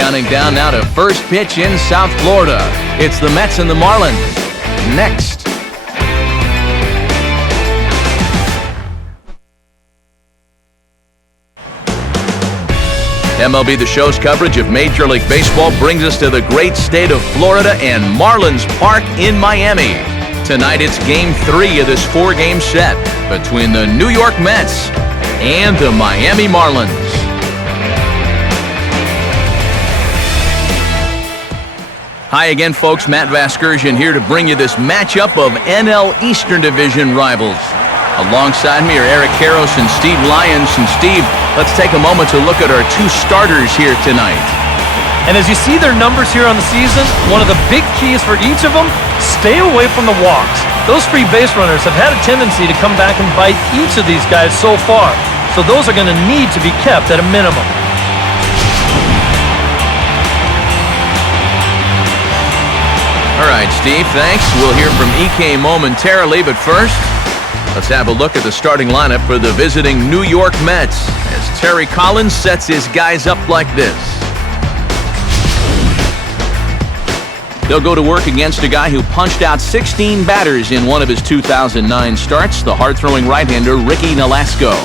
counting down now to first pitch in South Florida. It's the Mets and the Marlins. Next. MLB The Show's coverage of Major League Baseball brings us to the great state of Florida and Marlins Park in Miami. Tonight it's Game 3 of this 4-game set between the New York Mets and the Miami Marlins. Hi again, folks. Matt Vasgersian here to bring you this matchup of NL Eastern Division rivals. Alongside me are Eric Karros and Steve Lyons. And Steve, let's take a moment to look at our two starters here tonight. And as you see their numbers here on the season, one of the big keys for each of them, stay away from the walks. Those free base runners have had a tendency to come back and bite each of these guys so far. So those are going to need to be kept at a minimum. All right, Steve, thanks. We'll hear from EK momentarily, but first, let's have a look at the starting lineup for the visiting New York Mets as Terry Collins sets his guys up like this. They'll go to work against a guy who punched out 16 batters in one of his 2009 starts, the hard-throwing right-hander Ricky Nolasco.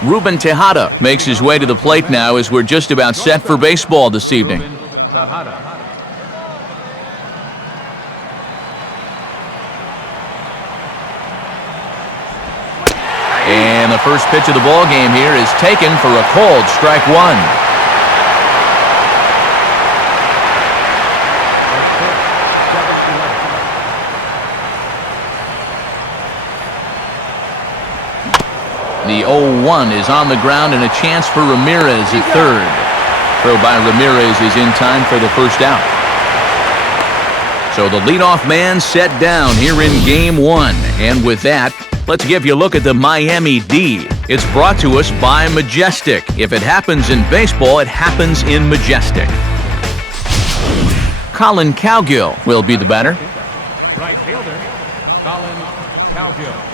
Ruben Tejada makes his way to the plate now as we're just about set for baseball this evening. And the first pitch of the ball game here is taken for a called strike one. The 0-1 is on the ground and a chance for Ramirez at third. Throw by Ramirez is in time for the first out. So the leadoff man set down here in Game 1. And with that, let's give you a look at the Miami D. It's brought to us by Majestic. If it happens in baseball, it happens in Majestic. Colin Cowgill will be the batter. Right fielder, Colin Cowgill.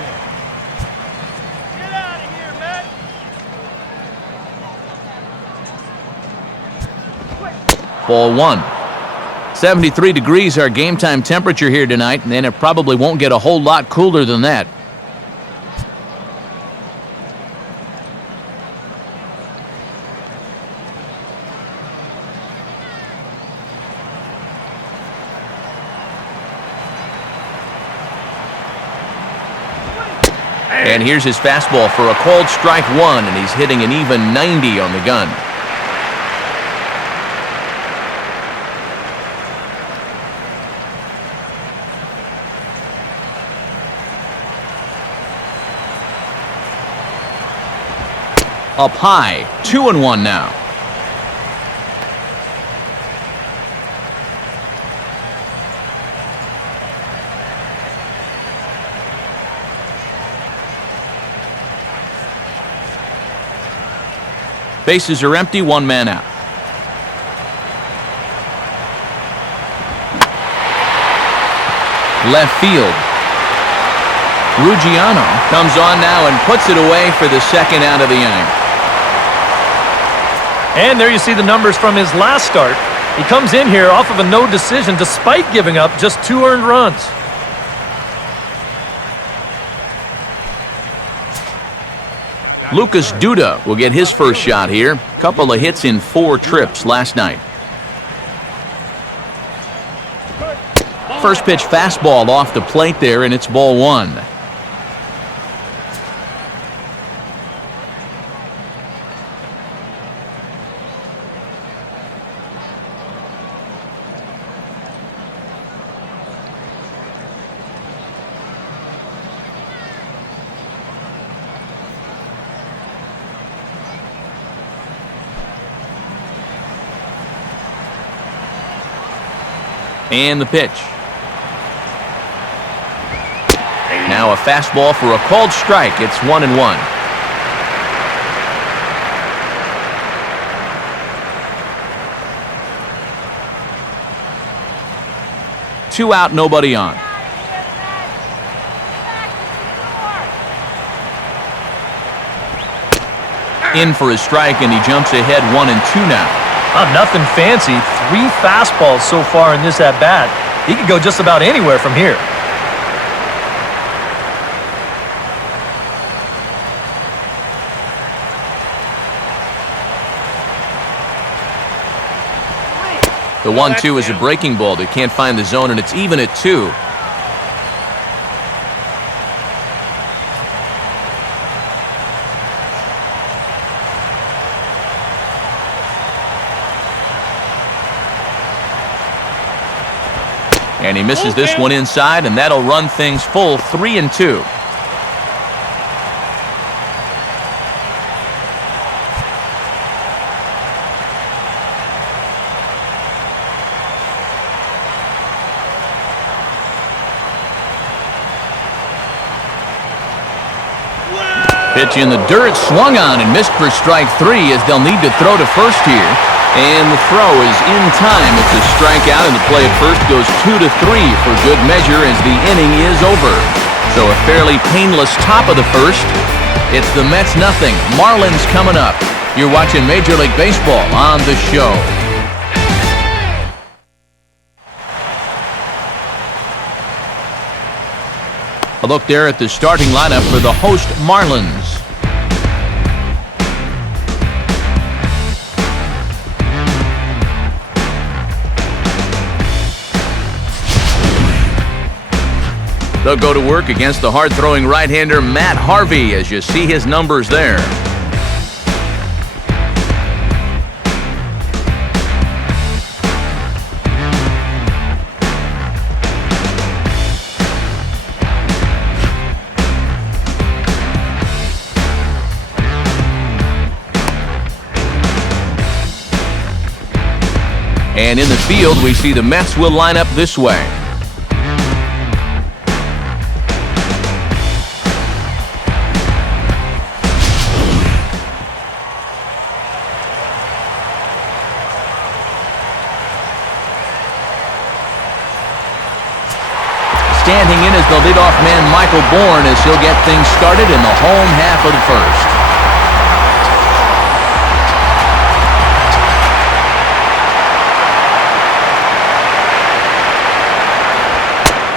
Ball one. 73 degrees our game time temperature here tonight, and it probably won't get a whole lot cooler than that. And here's his fastball for a called strike one, and he's hitting an even 90 on the gun. Up high, 2-1 now. Bases are empty, one man out. Left field. Ruggiano comes on now and puts it away for the second out of the inning. And there you see the numbers from his last start. He comes in here off of a no decision despite giving up just 2 earned runs. Lucas Duda will get his first shot here. Couple of hits in 4 trips last night. First pitch fastball off the plate there, and it's ball one. And the pitch. Now a fastball for a called strike. It's 1-1. Two out, nobody on. In for a strike, and he jumps ahead 1-2 now. Nothing fancy. 3 fastballs so far in this at-bat. He could go just about anywhere from here. The 1-2 is a breaking ball. They can't find the zone, and it's even at 2. And he misses this one inside, and that'll run things full 3-2. Pitch in the dirt, swung on and missed for strike 3 as they'll need to throw to first here. And the throw is in time. It's a strikeout, and the play at first goes 2-3 for good measure as the inning is over. So a fairly painless top of the first. It's the Mets nothing. Marlins coming up. You're watching Major League Baseball on the show. A look there at the starting lineup for the host Marlins. They'll go to work against the hard-throwing right-hander Matt Harvey, as you see his numbers there. And in the field, we see the Mets will line up this way. Standing in as the leadoff man, Michael Bourne, as he'll get things started in the home half of the first.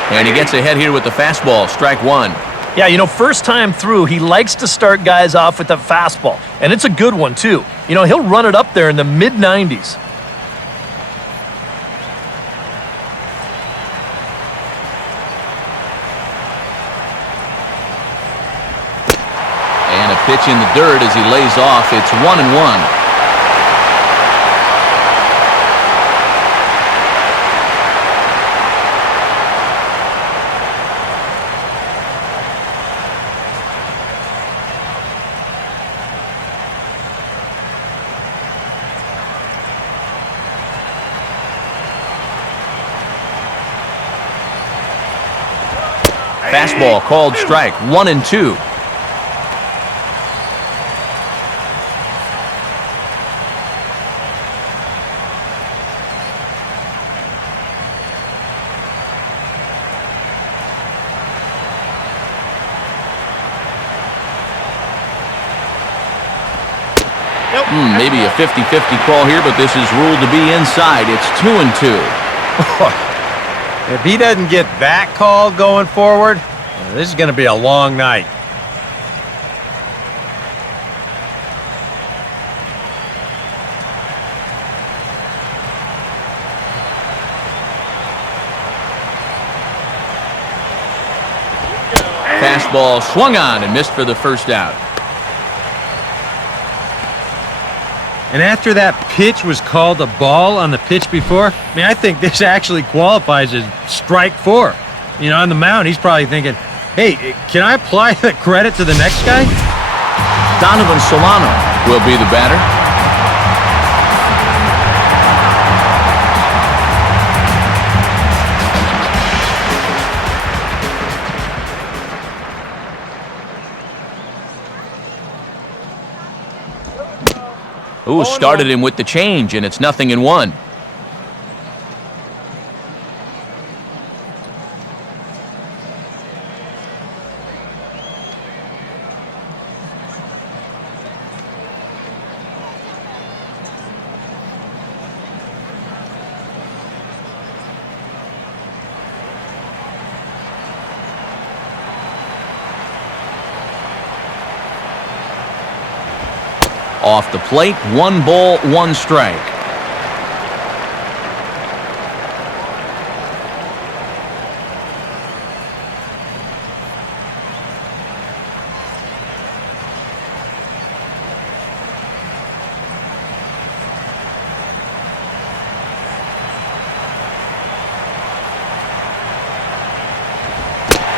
And he gets ahead here with the fastball, strike 1. Yeah, you know, first time through, he likes to start guys off with a fastball. And it's a good one, too. You know, he'll run it up there in the mid-90s. And a pitch in the dirt as he lays off. It's 1-1. Fastball called strike, 1-2. Maybe a 50-50 call here, but this is ruled to be inside. It's 2-2. If he doesn't get that call going forward, this is going to be a long night. Fastball swung on and missed for the first out. And after that pitch was called a ball on the pitch before, I mean, I think this actually qualifies as strike 4. You know, on the mound, he's probably thinking, hey, can I apply the credit to the next guy? Donovan Solano will be the batter. Ooh, started him with the change, and it's 0-1. Off the plate, 1 ball, 1 strike.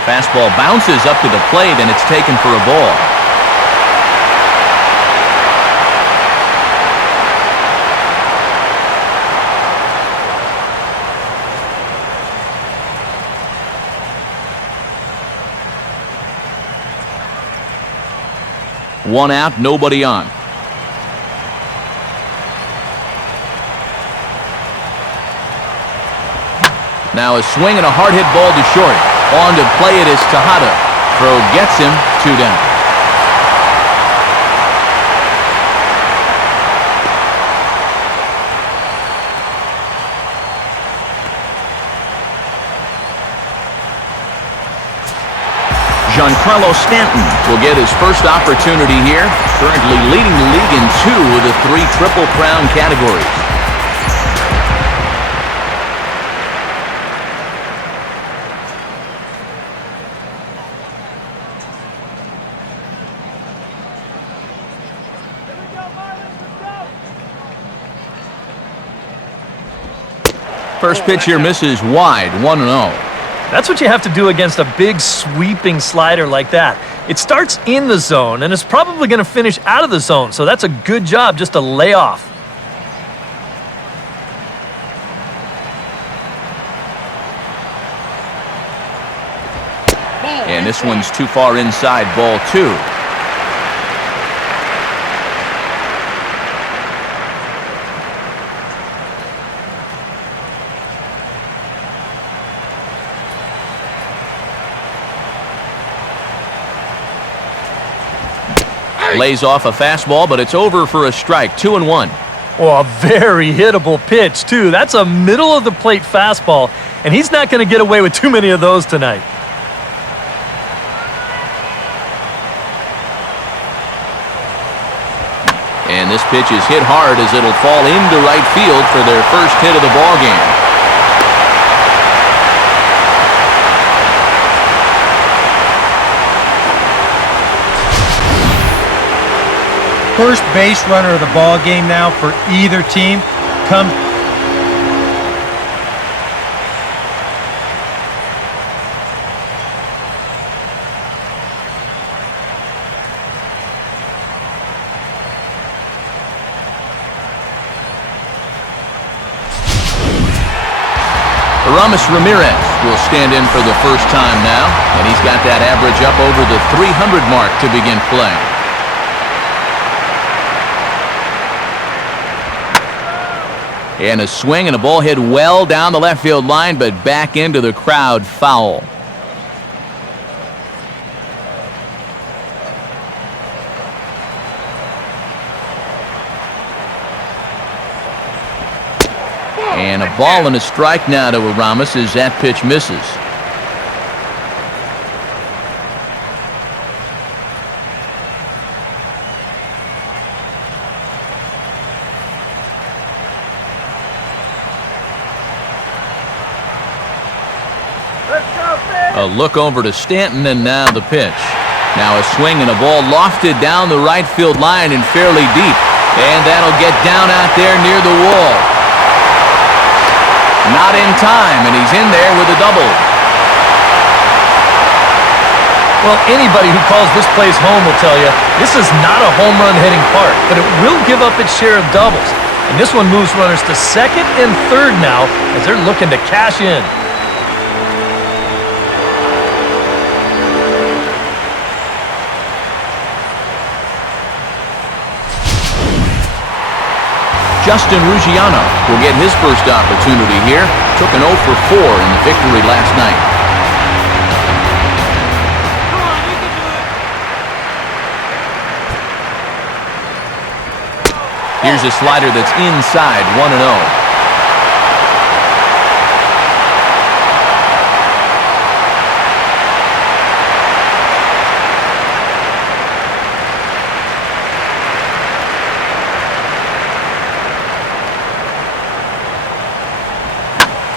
Fastball bounces up to the plate, and it's taken for a ball. One out, nobody on. Now a swing and a hard hit ball to short. On to play it is Tejada. Throw gets him, 2 down. Giancarlo Stanton will get his first opportunity here, currently leading the league in 2 of the 3 Triple Crown categories. First pitch here misses wide, 1-0. That's what you have to do against a big sweeping slider like that. It starts in the zone and is probably going to finish out of the zone, so that's a good job just to lay off. And this one's too far inside, ball 2. Lays off a fastball, but it's over for a strike, 2-1. Oh, a very hittable pitch, too. That's a middle-of-the-plate fastball, and he's not going to get away with too many of those tonight. And this pitch is hit hard as it'll fall into right field for their first hit of the ballgame. First base runner of the ball game now for either team comes. Aramis Ramirez will stand in for the first time now, and he's got that average up over the 300 mark to begin play. And a swing and a ball hit well down the left field line, but back into the crowd, foul. And a ball and a strike now to Aramis as that pitch misses. A look over to Stanton, and now the pitch. Now a swing and a ball lofted down the right field line and fairly deep. And that'll get down out there near the wall. Not in time, and he's in there with a double. Well, anybody who calls this place home will tell you this is not a home run hitting park, but it will give up its share of doubles. And this one moves runners to second and third now as they're looking to cash in. Justin Ruggiano will get his first opportunity here. Took an 0 for 4 in the victory last night. Here's a slider that's inside, 1-0.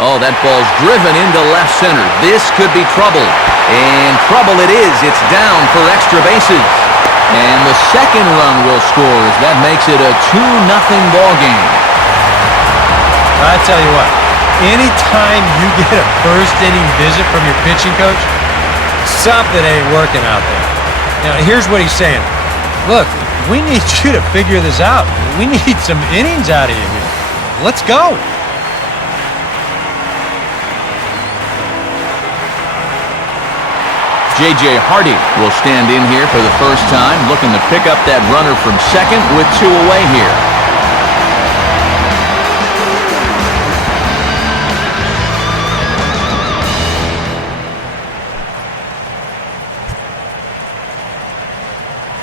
Oh, that ball's driven into left center. This could be trouble. And trouble it is. It's down for extra bases. And the second run will score as that makes it a 2-0 ball game. I tell you what, anytime you get a first inning visit from your pitching coach, something ain't working out there. Now, here's what he's saying. Look, we need you to figure this out. We need some innings out of you here. Let's go. J.J. Hardy will stand in here for the first time, looking to pick up that runner from second with 2 away here.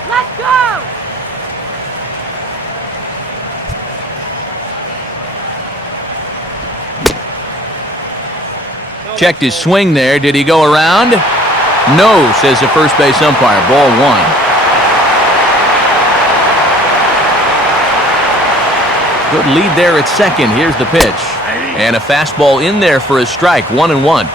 Let's go! Checked his swing there. Did he go around? No, says the first base umpire. Ball 1. Good lead there at second. Here's the pitch. And a fastball in there for a strike. 1-1.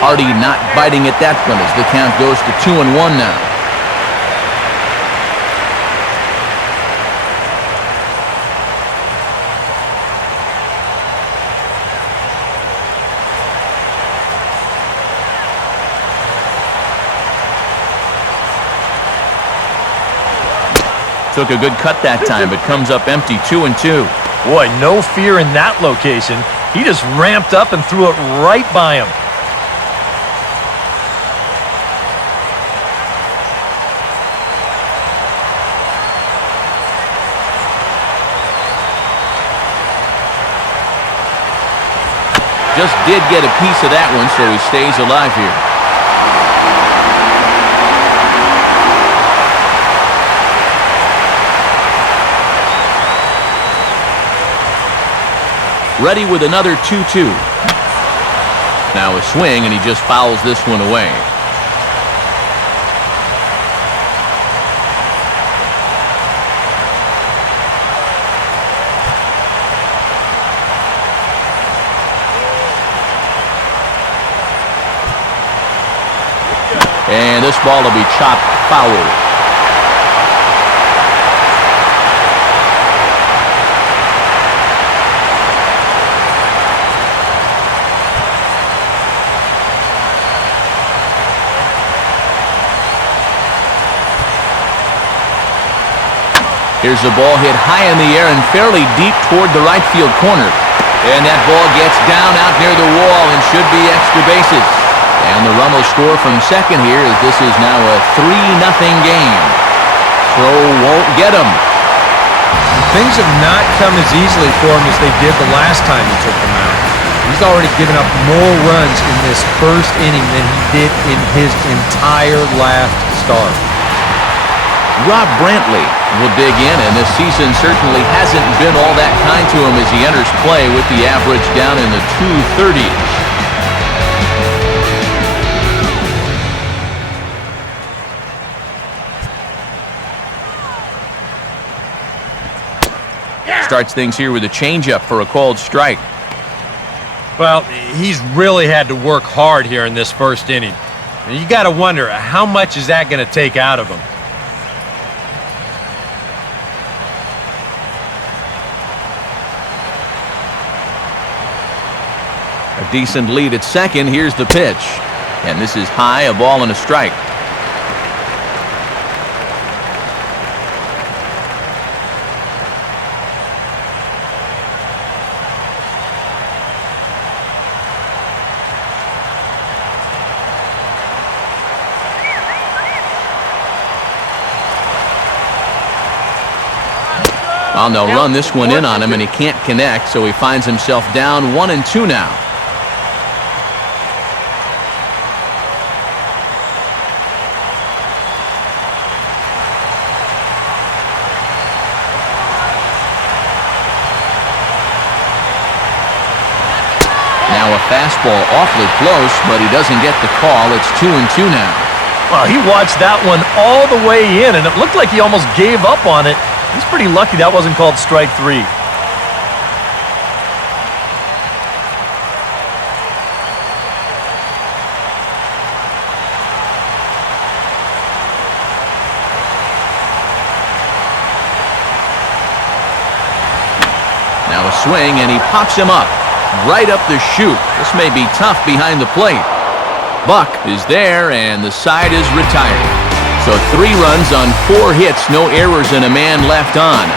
Hardy not biting at that one as the count goes to 2-1 now. Took a good cut that time, but comes up empty. 2-2. Boy, no fear in that location. He just ramped up and threw it right by him. Just did get a piece of that one, so he stays alive here. Ready with another 2-2. Now a swing, and he just fouls this one away. And this ball will be chopped foul. Here's the ball hit high in the air and fairly deep toward the right field corner. And that ball gets down out near the wall and should be extra bases. And the run will score from second here as this is now a 3-0 game. Throw won't get him. Things have not come as easily for him as they did the last time he took them out. He's already given up more runs in this first inning than he did in his entire last start. Rob Brantley will dig in, and this season certainly hasn't been all that kind to him as he enters play with the average down in the 230s. Starts things here with a changeup for a called strike. Well, he's really had to work hard here in this first inning. And you got to wonder, how much is that going to take out of him? A decent lead at second. Here's the pitch. And this is high, a ball and a strike. Well, they'll run this one in on him, and he can't connect, so he finds himself down 1-2 now. Now a fastball awfully close, but he doesn't get the call. It's 2-2 now. Well, he watched that one all the way in, and it looked like he almost gave up on it. He's pretty lucky that wasn't called strike 3. Now a swing, and he pops him up. Right up the chute. This may be tough behind the plate. Buck is there, and the side is retired. So 3 runs on 4 hits, no errors, and a man left on.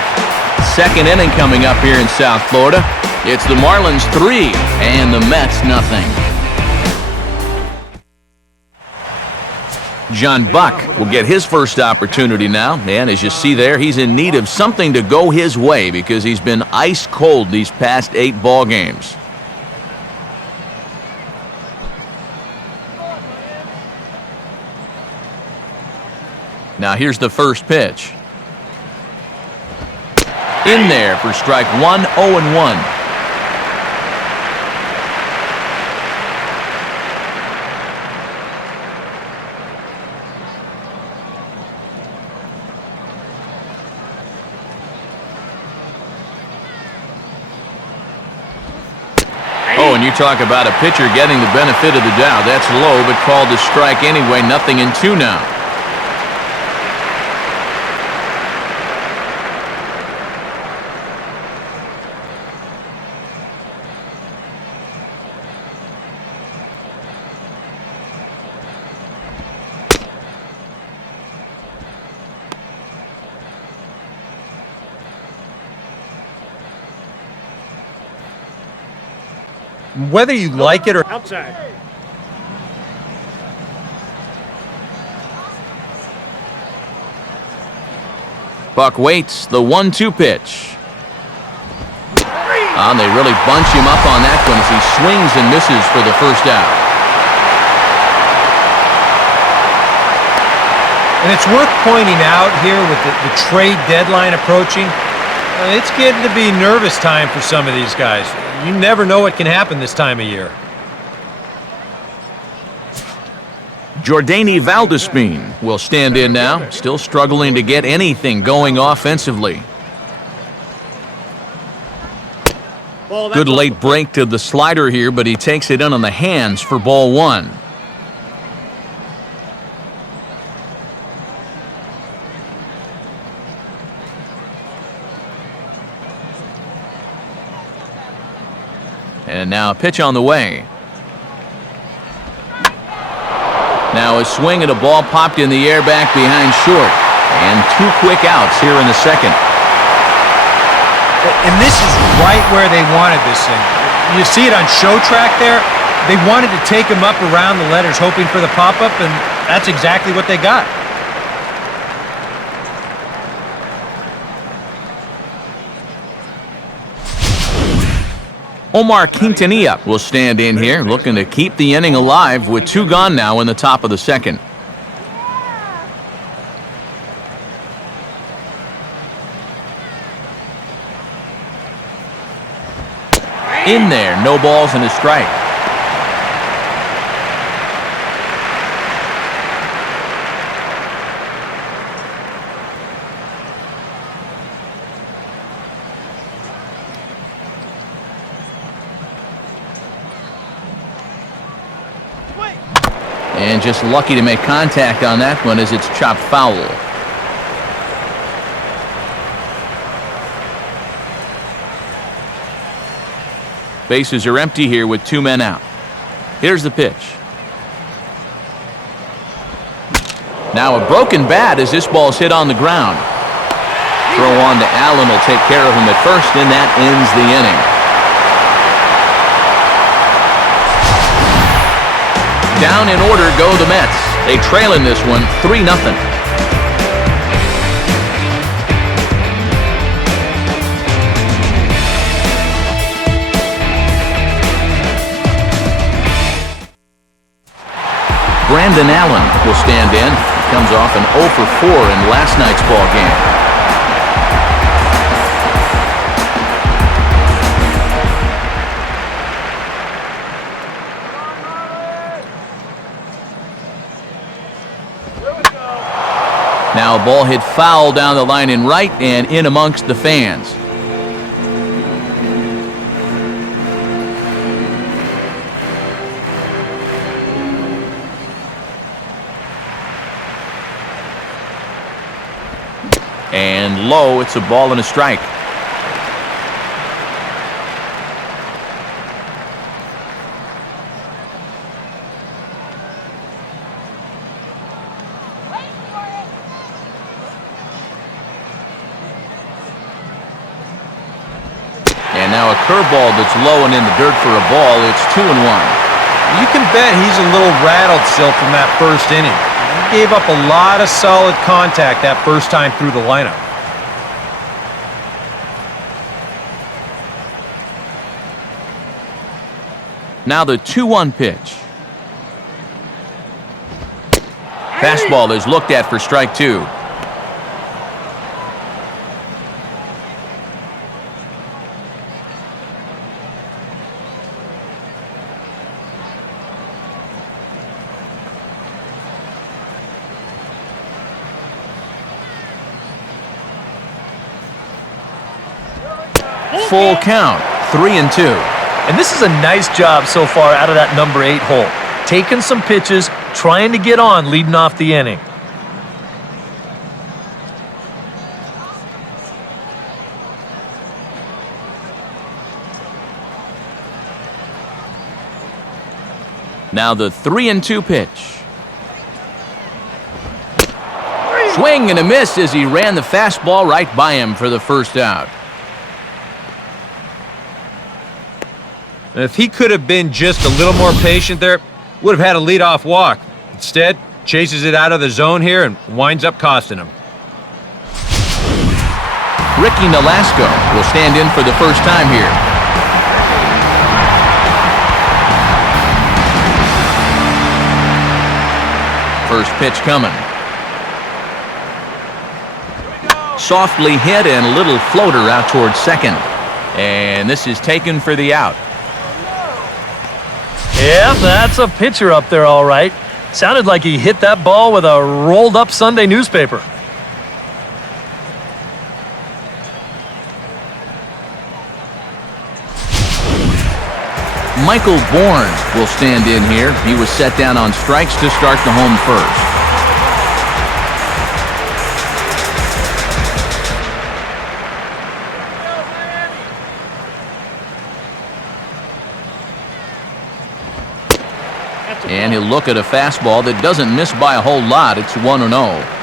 Second inning coming up here in South Florida. It's the Marlins 3 and the Mets nothing. John Buck will get his first opportunity now, and as you see there, he's in need of something to go his way because he's been ice cold these past 8 ball games. Now here's the first pitch. In there for strike 1, 0-1. Oh, and you talk about a pitcher getting the benefit of the doubt. That's low, but called a strike anyway. 0-2 now. Whether you like it or Outside. Buck waits the 1-2 pitch. And they really bunch him up on that one as he swings and misses for the first out. And it's worth pointing out here with the trade deadline approaching, it's getting to be nervous time for some of these guys. You never know what can happen this time of year. Jordany Valdespin will stand in now, still struggling to get anything going offensively. Good late break to the slider here, but he takes it in on the hands for ball 1. And now a pitch on the way. Now a swing and a ball popped in the air back behind short. And 2 quick outs here in the second. And this is right where they wanted this thing. You see it on show track there. They wanted to take him up around the letters, hoping for the pop-up, and that's exactly what they got. Omar Quintanilla will stand in here, looking to keep the inning alive with 2 gone now in the top of the second. In there, no balls and a strike. And just lucky to make contact on that one as it's chopped foul. Bases are empty here with 2 men out. Here's the pitch. Now a broken bat as this ball's hit on the ground. Throw on to Allen will take care of him at first, and that ends the inning. Down in order go the Mets. They trail in this one 3-0. Brandon Allen will stand in. He comes off an 0 for 4 in last night's ball game. Now a ball hit foul down the line in right and in amongst the fans. And low, it's a ball and a strike. And now a curveball that's low and in the dirt for a ball. It's 2-1. You can bet he's a little rattled still from that first inning. He gave up a lot of solid contact that first time through the lineup. Now the 2-1 pitch. Fastball is looked at for strike 2. Full count, 3-2. And this is a nice job so far out of that number 8 hole. Taking some pitches, trying to get on, leading off the inning. Now the 3-2 pitch. Swing and a miss as he ran the fastball right by him for the first out. If he could have been just a little more patient there, would have had a leadoff walk. Instead, chases it out of the zone here and winds up costing him. Ricky Nolasco will stand in for the first time here. First pitch coming. Softly hit and a little floater out towards second. And this is taken for the out. Yeah, that's a pitcher up there, all right. Sounded like he hit that ball with a rolled-up Sunday newspaper. Michael Bourne will stand in here. He was set down on strikes to start the home first. And he'll look at a fastball that doesn't miss by a whole lot. It's 1-0.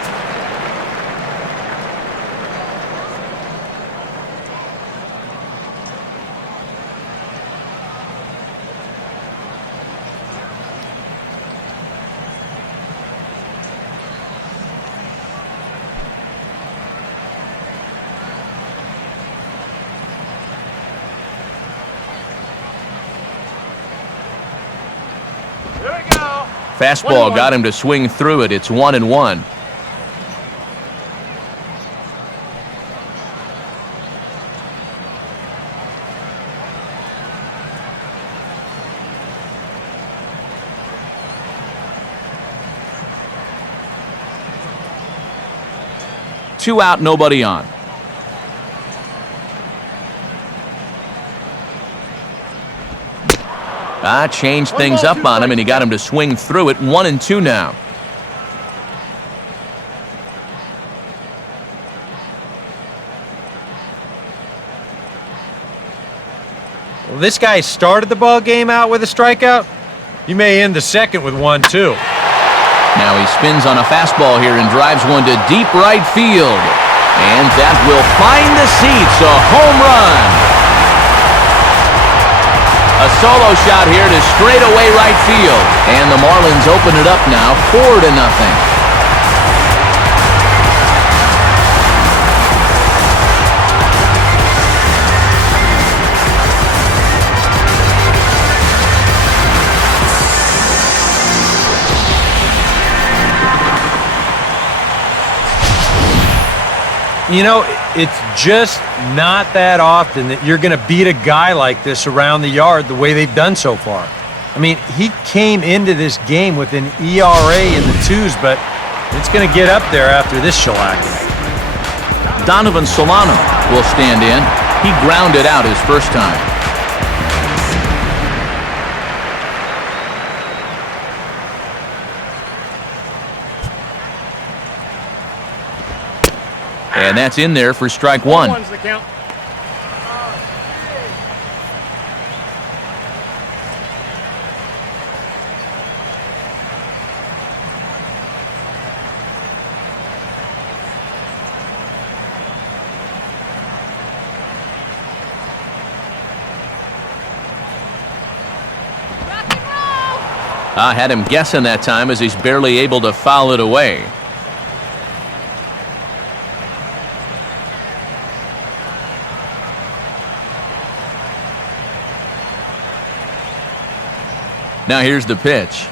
Fastball got him to swing through it. It's 1-1. Two out, nobody on. Changed things up on him, and he got him to swing through it. 1-2 now. Well, this guy started the ball game out with a strikeout. He may end the second with one, too. Now he spins on a fastball here and drives one to deep right field. And that will find the seats, a home run. A solo shot here to straightaway right field. And the Marlins open it up now 4-0. You know, it's just not that often that you're going to beat a guy like this around the yard the way they've done so far. I mean, he came into this game with an ERA in the 2s, but it's going to get up there after this shellacking. Donovan Solano will stand in. He grounded out his first time. And that's in there for strike one. One's the count. I had him guessing that time as he's barely able to foul it away. Now here's the pitch.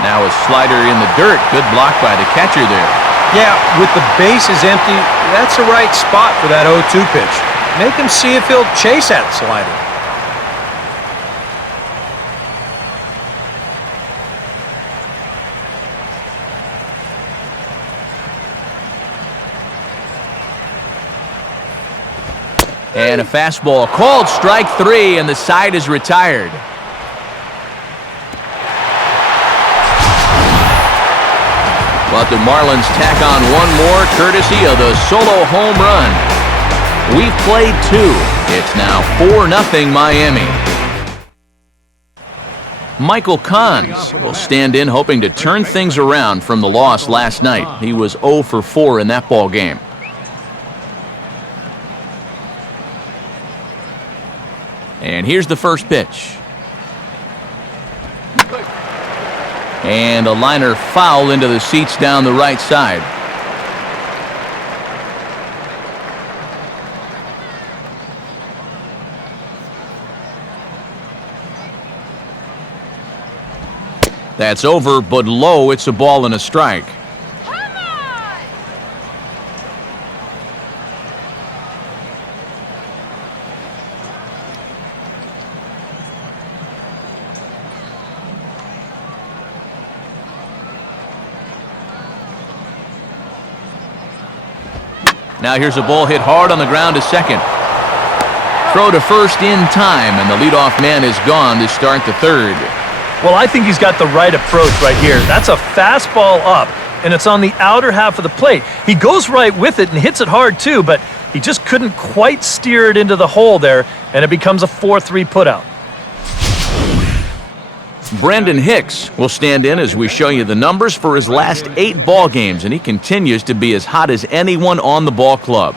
Now a slider in the dirt. Good block by the catcher there. Yeah, with the bases empty, that's the right spot for that 0-2 pitch. Make him see if he'll chase that slider. And a fastball called strike three, and the side is retired. But the Marlins tack on one more courtesy of the solo home run. We've played two. It's now 4-0 Miami. Michael Cons will stand in hoping to turn things around from the loss last night. He was 0 for 4 in that ball game. And here's the first pitch. And a liner foul into the seats down the right side. That's over, but low. It's a ball and a strike. Now here's a ball hit hard on the ground to second. Throw to first in time, and the leadoff man is gone to start the third. Well, I think he's got the right approach right here. That's a fastball up, and it's on the outer half of the plate. He goes right with it and hits it hard too, but he just couldn't quite steer it into the hole there, and it becomes a 4-3 putout. Brendan Hicks will stand in as we show you the numbers for his last 8 ball games, and he continues to be as hot as anyone on the ball club.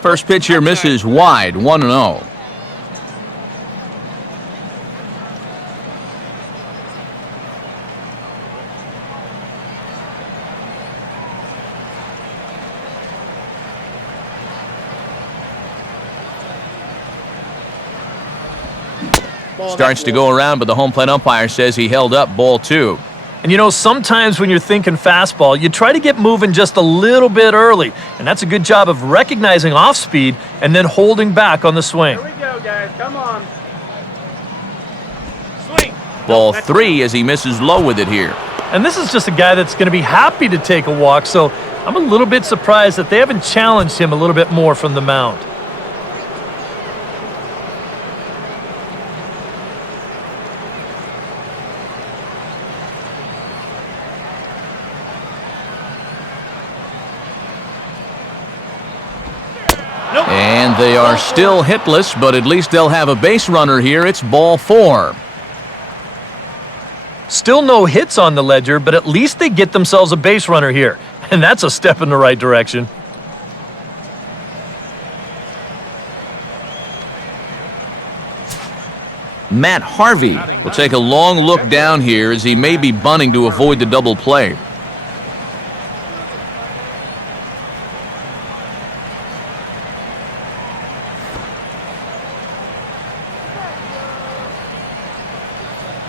First pitch here misses wide, 1-0. Starts to go around, but the home plate umpire says he held up ball 2. And you know, sometimes when you're thinking fastball, you try to get moving just a little bit early. And that's a good job of recognizing off speed and then holding back on the swing. Here we go, guys. Come on. Swing. Ball 3 as he misses low with it here. And this is just a guy that's going to be happy to take a walk, so I'm a little bit surprised that they haven't challenged him a little bit more from the mound. And they are still hitless, but at least they'll have a base runner here. It's ball 4. Still no hits on the ledger, but at least they get themselves a base runner here. And that's a step in the right direction. Matt Harvey will take a long look down here as he may be bunting to avoid the double play.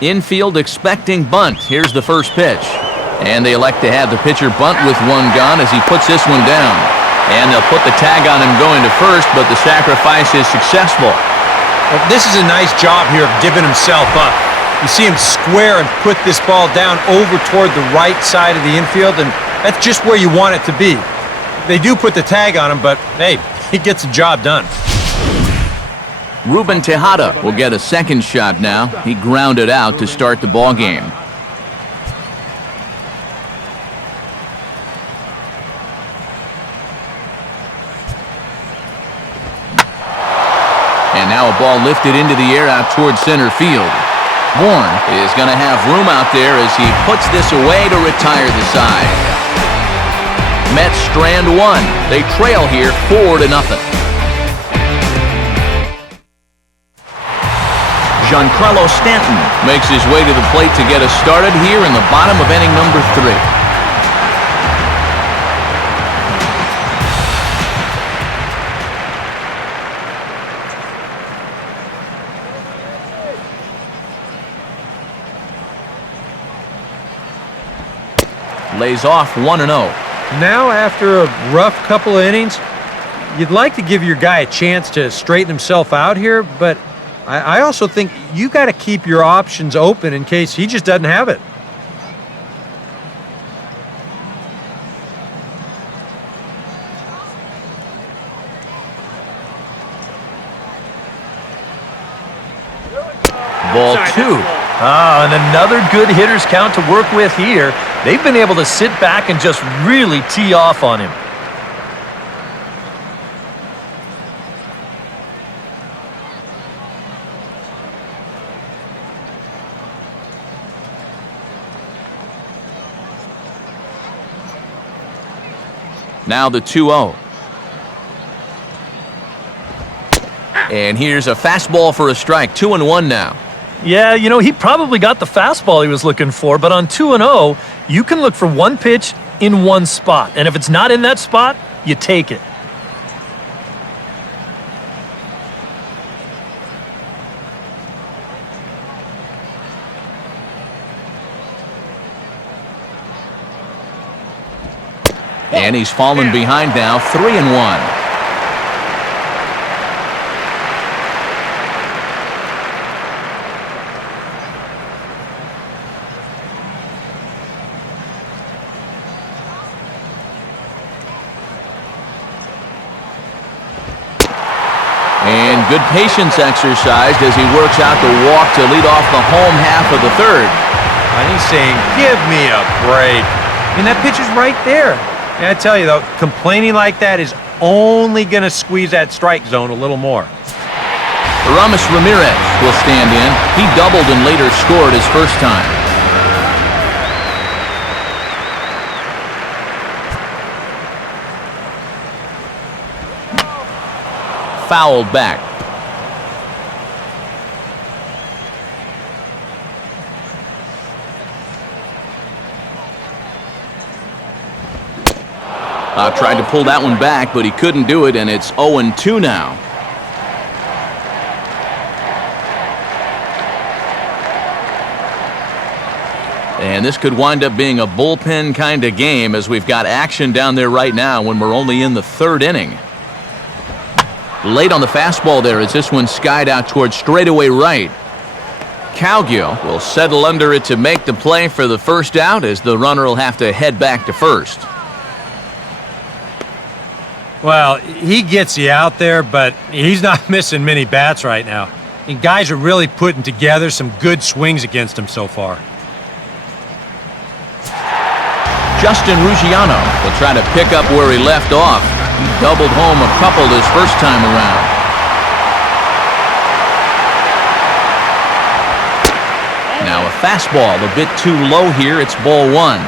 Infield expecting bunt. Here's the first pitch. And they elect to have the pitcher bunt with one gun as he puts this one down. And they'll put the tag on him going to first, but the sacrifice is successful. Well, this is a nice job here of giving himself up. You see him square and put this ball down over toward the right side of the infield, and that's just where you want it to be. They do put the tag on him, but hey, he gets the job done. Ruben Tejada will get a second shot now. He grounded out to start the ball game. And now a ball lifted into the air out towards center field. Bourne is going to have room out there as he puts this away to retire the side. Mets strand one. They trail here 4-0. Giancarlo Stanton makes his way to the plate to get us started here in the bottom of inning number 3. Lays off 1-0. Now, after a rough couple of innings, you'd like to give your guy a chance to straighten himself out here, but I also think you got to keep your options open in case he just doesn't have it. Ball 2. And another good hitter's count to work with here. They've been able to sit back and just really tee off on him. Now the 2-0. And here's a fastball for a strike. 2-1 now. Yeah, you know, he probably got the fastball he was looking for, but on 2-0, you can look for one pitch in one spot. And if it's not in that spot, you take it. And he's fallen behind now, 3-1. And good patience exercised as he works out the walk to lead off the home half of the third. And he's saying, give me a break. I mean, that pitch is right there. And I tell you, though, complaining like that is only going to squeeze that strike zone a little more. Aramis Ramirez will stand in. He doubled and later scored his first time. Fouled back. Tried to pull that one back, but he couldn't do it, and it's 0-2 now. And this could wind up being a bullpen kind of game as we've got action down there right now when we're only in the third inning. Late on the fastball there as this one skied out towards straightaway right. Cowgill will settle under it to make the play for the first out as the runner will have to head back to first. Well, he gets you out there, but he's not missing many bats right now. And guys are really putting together some good swings against him so far. Justin Ruggiano will try to pick up where he left off. He doubled home a couple his first time around. Now a fastball a bit too low here. It's ball one.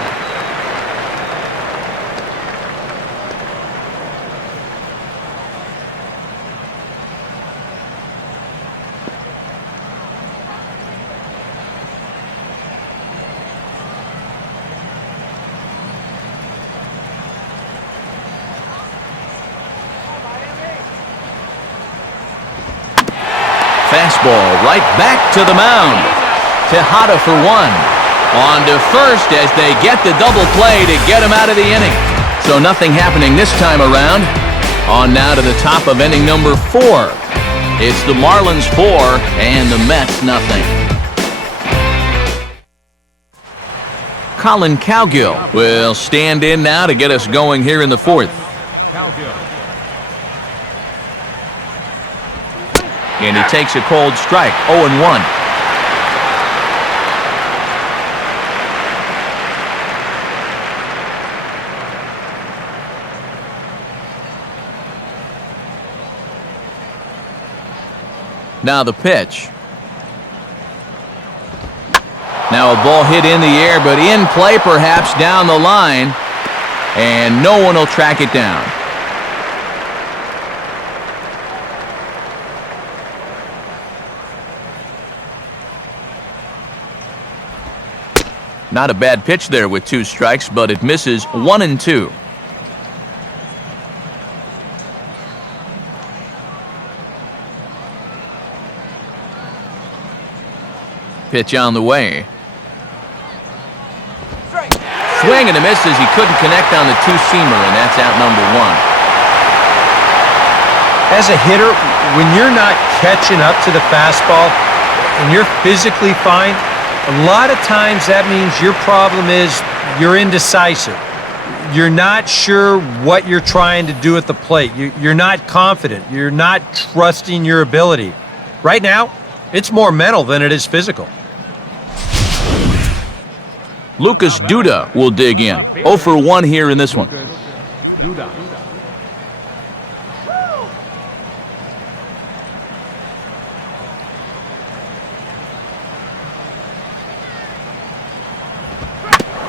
Fastball right back to the mound. Tejada for one. On to first as they get the double play to get him out of the inning. So nothing happening this time around. On now to the top of inning number 4. It's the Marlins 4 and the Mets nothing. Colin Cowgill will stand in now to get us going here in the 4th. Cowgill. And he takes a cold strike, 0-1. Now the pitch. Now a ball hit in the air, but in play perhaps down the line. And no one will track it down. Not a bad pitch there with 2 strikes, but it misses 1-2. Pitch on the way. Swing and a miss as he couldn't connect on the 2-seamer, and that's out number 1. As a hitter, when you're not catching up to the fastball and you're physically fine, a lot of times that means your problem is you're indecisive. You're not sure what you're trying to do at the plate. You're not confident. You're not trusting your ability. Right now, it's more mental than it is physical. Lucas Duda will dig in. 0 for 1 here in this one. Duda.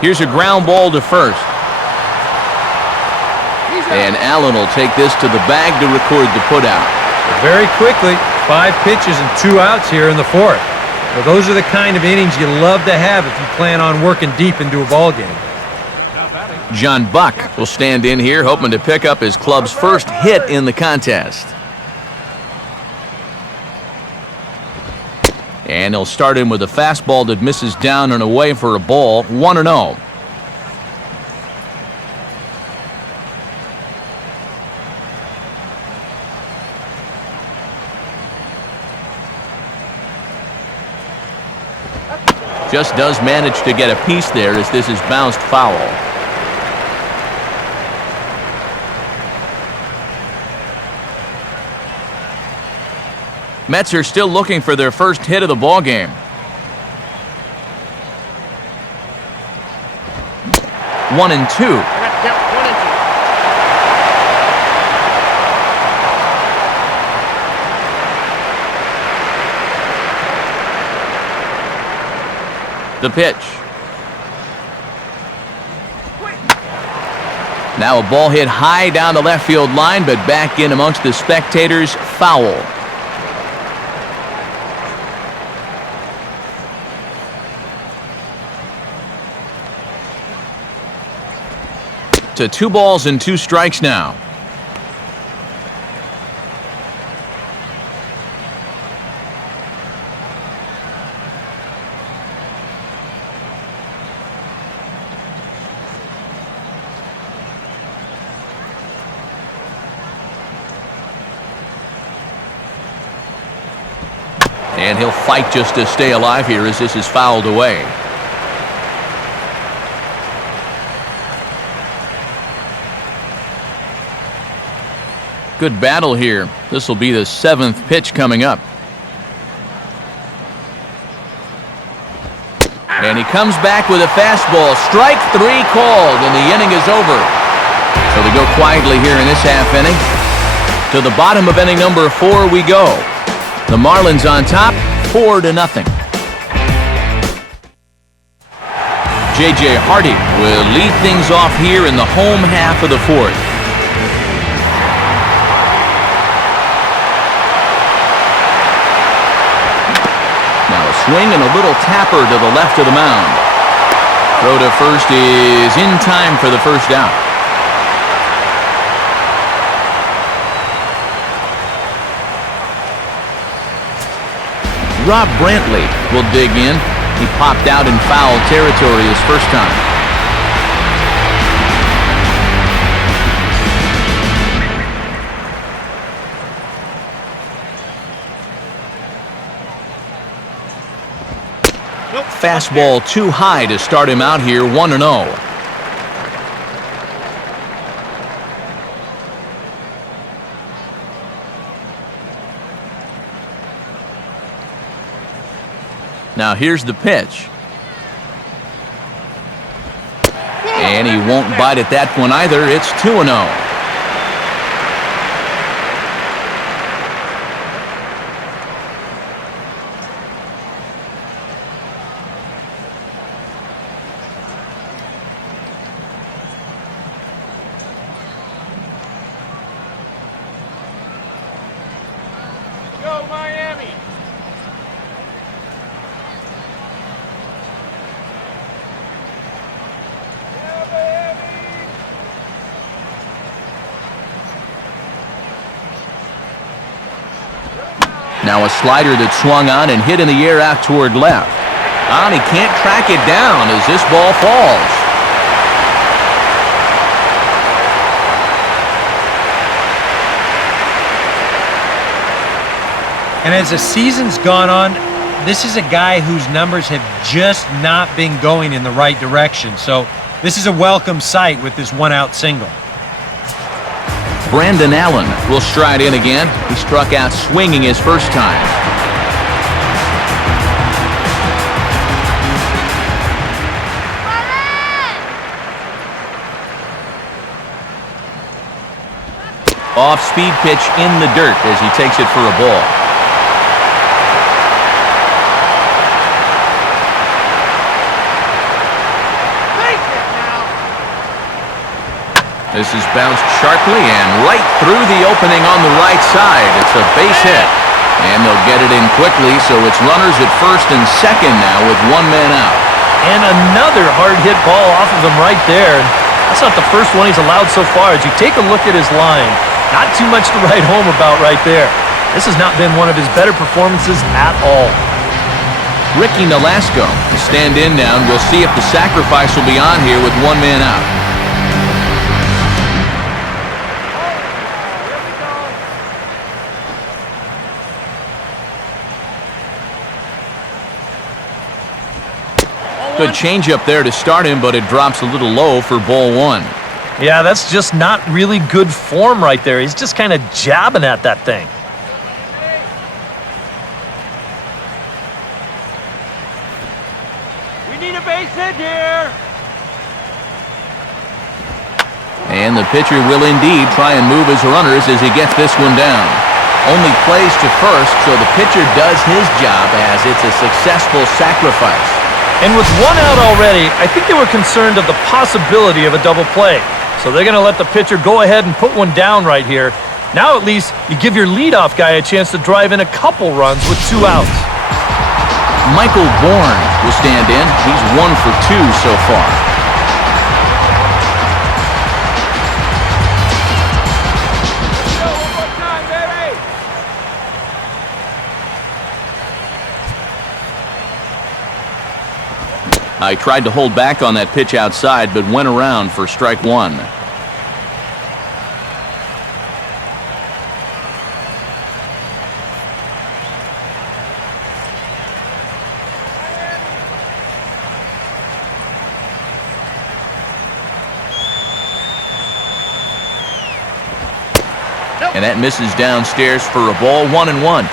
Here's a ground ball to first. And Allen will take this to the bag to record the putout. Very quickly, 5 pitches and 2 outs here in the 4th. Well, those are the kind of innings you love to have if you plan on working deep into a ball game. John Buck will stand in here, hoping to pick up his club's first hit in the contest. And he'll start in with a fastball that misses down and away for a ball, 1-0. Just does manage to get a piece there as this is bounced foul. Mets are still looking for their first hit of the ball game. One and two. The pitch. Now a ball hit high down the left field line, but back in amongst the spectators, foul. To 2 balls and 2 strikes now. And he'll fight just to stay alive here as this is fouled away. Good battle here. This will be the 7th pitch coming up. And he comes back with a fastball. Strike 3 called, and the inning is over. So they go quietly here in this half inning. To the bottom of inning number 4 we go. The Marlins on top, 4-0. J.J. Hardy will lead things off here in the home half of the 4th. Now a swing and a little tapper to the left of the mound. Throw to first is in time for the first out. Rob Brantley will dig in. He popped out in foul territory his first time. Fastball too high to start him out here, 1-0. Now here's the pitch. And he won't bite at that one either. It's 2-0. Go Miami! Now a slider that swung on and hit in the air out toward left. And he can't track it down as this ball falls. And as the season's gone on, this is a guy whose numbers have just not been going in the right direction. So this is a welcome sight with this one-out single. Brandon Allen will stride in again. He struck out swinging his first time. Off-speed pitch in the dirt as he takes it for a ball. This is bounced sharply and right through the opening on the right side. It's a base hit. And they'll get it in quickly, so it's runners at first and second now with 1 man out. And another hard hit ball off of him right there. That's not the first one he's allowed so far. As you take a look at his line, not too much to write home about right there. This has not been one of his better performances at all. Ricky Nolasco to stand in now, and we'll see if the sacrifice will be on here with 1 man out. Good changeup there to start him, but it drops a little low for ball 1. Yeah, that's just not really good form right there. He's just kind of jabbing at that thing. We need a base hit here! And the pitcher will indeed try and move his runners as he gets this one down. Only plays to first, so the pitcher does his job as it's a successful sacrifice. And with 1 out already, I think they were concerned of the possibility of a double play. So they're going to let the pitcher go ahead and put one down right here. Now at least you give your leadoff guy a chance to drive in a couple runs with 2 outs. Michael Bourne will stand in. He's 1 for 2 so far. I tried to hold back on that pitch outside, but went around for strike 1. And that misses downstairs for a ball, 1-1.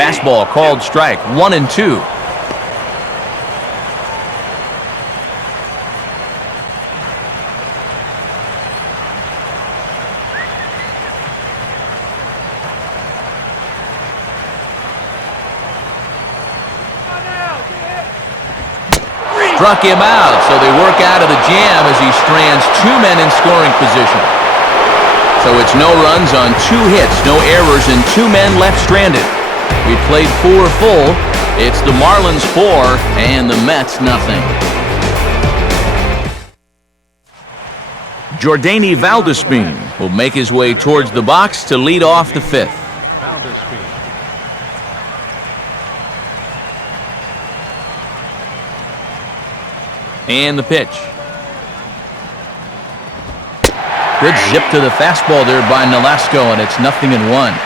Fastball called strike, 1-2. Struck him out, so they work out of the jam as he strands 2 men in scoring position. So it's no runs on 2 hits, no errors, and 2 men left stranded. We played 4 full. It's the Marlins 4 and the Mets nothing. Jordany Valdespin will make his way towards the box to lead off the 5th. And the pitch. Good zip to the fastball there by Nolasco, and it's 0-1.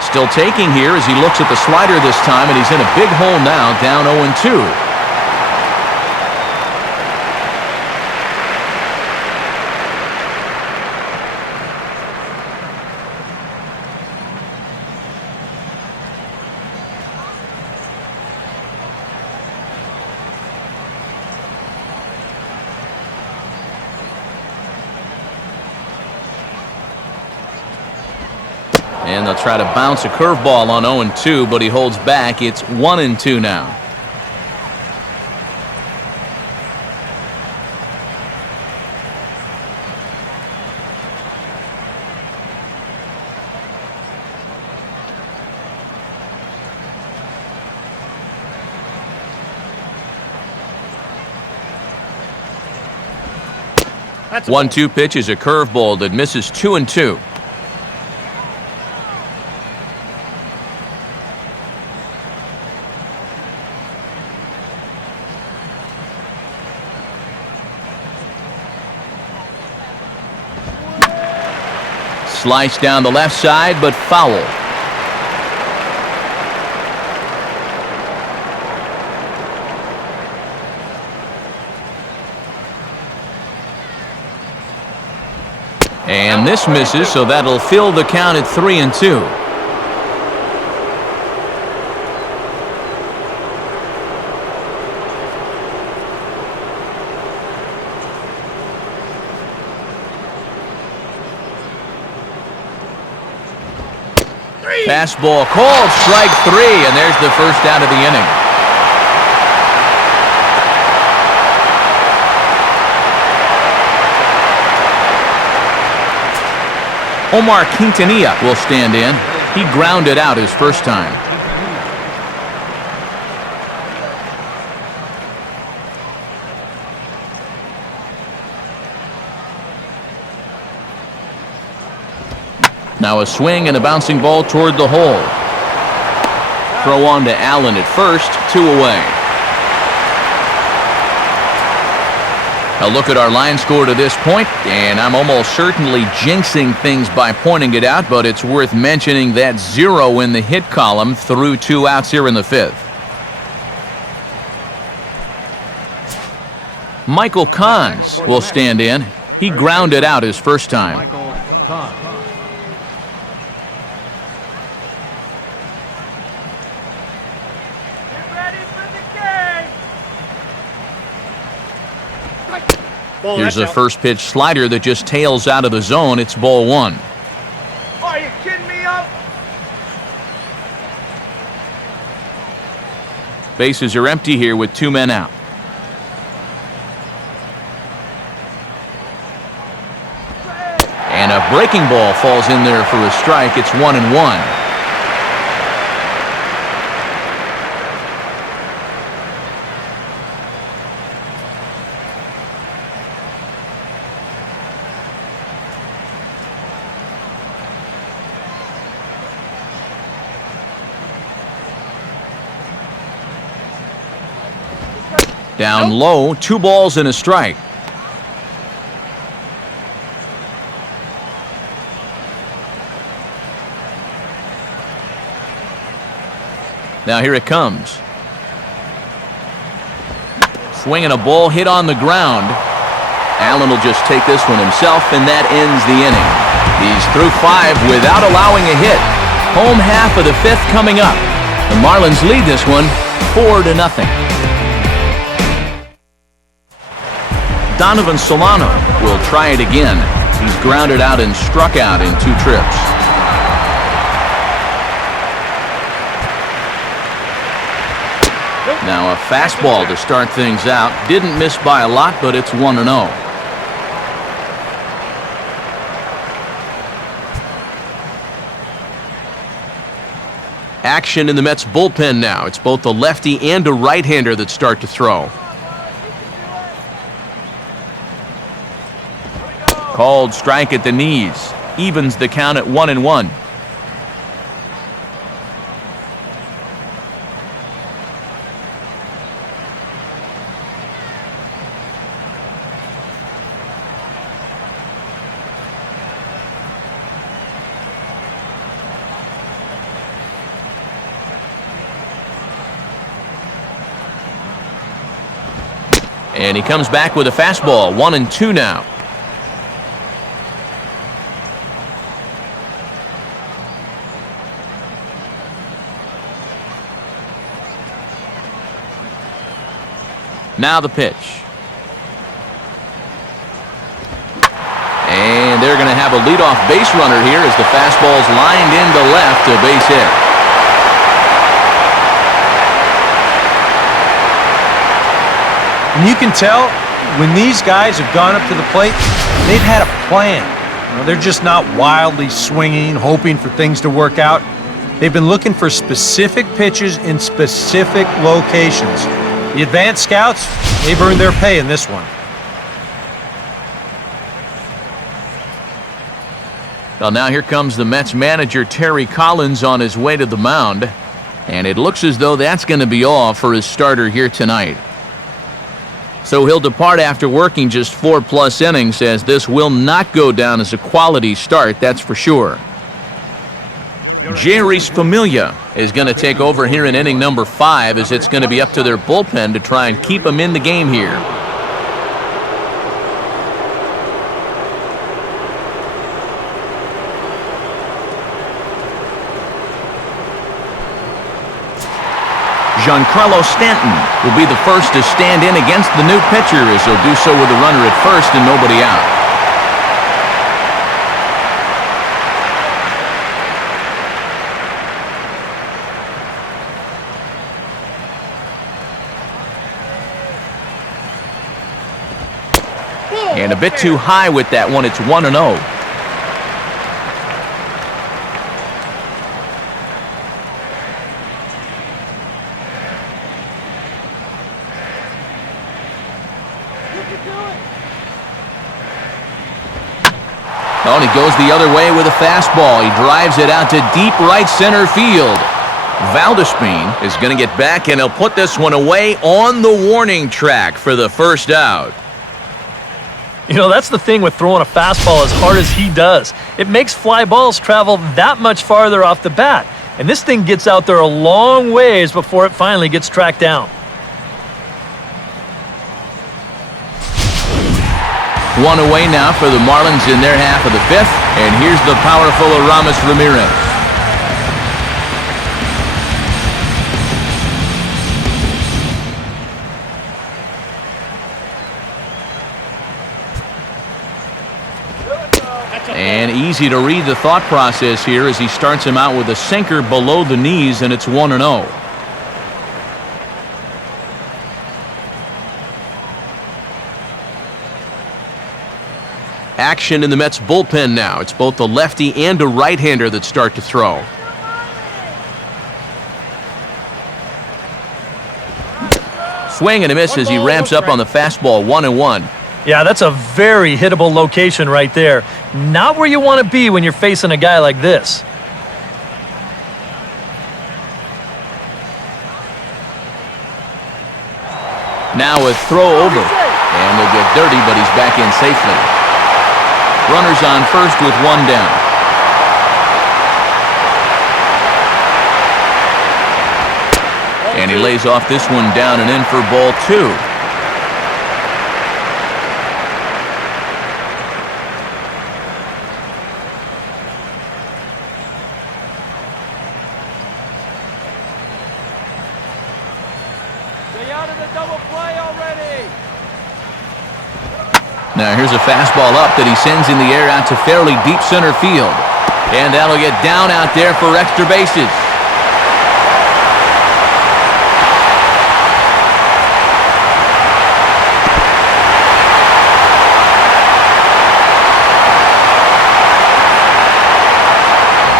Still taking here as he looks at the slider this time, and he's in a big hole now, down 0-2. And they'll try to bounce a curveball on 0-2, but he holds back. It's 1-2 now. That's 1-2 pitch is a curveball that misses 2-2. Slice down the left side, but foul. And this misses, so that'll fill the count at 3-2. Fastball called, strike 3, and there's the first out of the inning. Omar Quintanilla will stand in. He grounded out his first time. Now a swing and a bouncing ball toward the hole. Throw on to Allen at first, 2 away. A look at our line score to this point, and I'm almost certainly jinxing things by pointing it out, but it's worth mentioning that 0 in the hit column through 2 outs here in the 5th. Michael Cons will stand in. He grounded out his first time. Here's a first pitch slider that just tails out of the zone. It's ball 1. Are you kidding me up? Bases are empty here with 2 men out. And a breaking ball falls in there for a strike. It's 1-1. Down low, 2 balls and a strike. Now here it comes. Swinging a ball hit on the ground. Allen will just take this one himself, and that ends the inning. He's through 5 without allowing a hit. Home half of the 5th coming up. The Marlins lead this one 4-0. Donovan Solano will try it again. He's grounded out and struck out in 2 trips. Now a fastball to start things out. Didn't miss by a lot, but it's 1-0. Action in the Mets bullpen now. It's both a lefty and a right-hander that start to throw. Called strike at the knees. Evens the count at 1-1. And he comes back with a fastball. 1-2 now. Now the pitch. And they're going to have a leadoff base runner here as the fastball's lined into left, a base hit. And you can tell when these guys have gone up to the plate, they've had a plan. You know, they're just not wildly swinging, hoping for things to work out. They've been looking for specific pitches in specific locations. The advanced scouts, they've earned their pay in this one. Well, now here comes the Mets manager, Terry Collins, on his way to the mound. And it looks as though that's going to be all for his starter here tonight. So he'll depart after working just 4+ innings, as this will not go down as a quality start, that's for sure. Jerry's Familia is going to take over here in inning number 5, as it's going to be up to their bullpen to try and keep him in the game here. Giancarlo Stanton will be the first to stand in against the new pitcher, as he'll do so with a runner at first and nobody out. And a bit too high with that one. It's 1-0. Oh, and he goes the other way with a fastball. He drives it out to deep right center field. Valdespin is going to get back, and he'll put this one away on the warning track for the first out. You know, that's the thing with throwing a fastball as hard as he does. It makes fly balls travel that much farther off the bat. And this thing gets out there a long ways before it finally gets tracked down. One away now for the Marlins in their half of the 5th. And here's the powerful Aramis Ramirez. And easy to read the thought process here as he starts him out with a sinker below the knees, and it's 1-0. Action in the Mets bullpen now. It's both a lefty and a right-hander that start to throw. Swing and a miss as he ramps up on the fastball. 1-1. Yeah, that's a very hittable location right there. Not where you want to be when you're facing a guy like this. Now a throw over. And they'll get dirty, but he's back in safely. Runners on first with one down. And he lays off this one down and in for ball 2. Stay out of the double play already. Now here's a fastball up that he sends in the air out to fairly deep center field. And that'll get down out there for extra bases.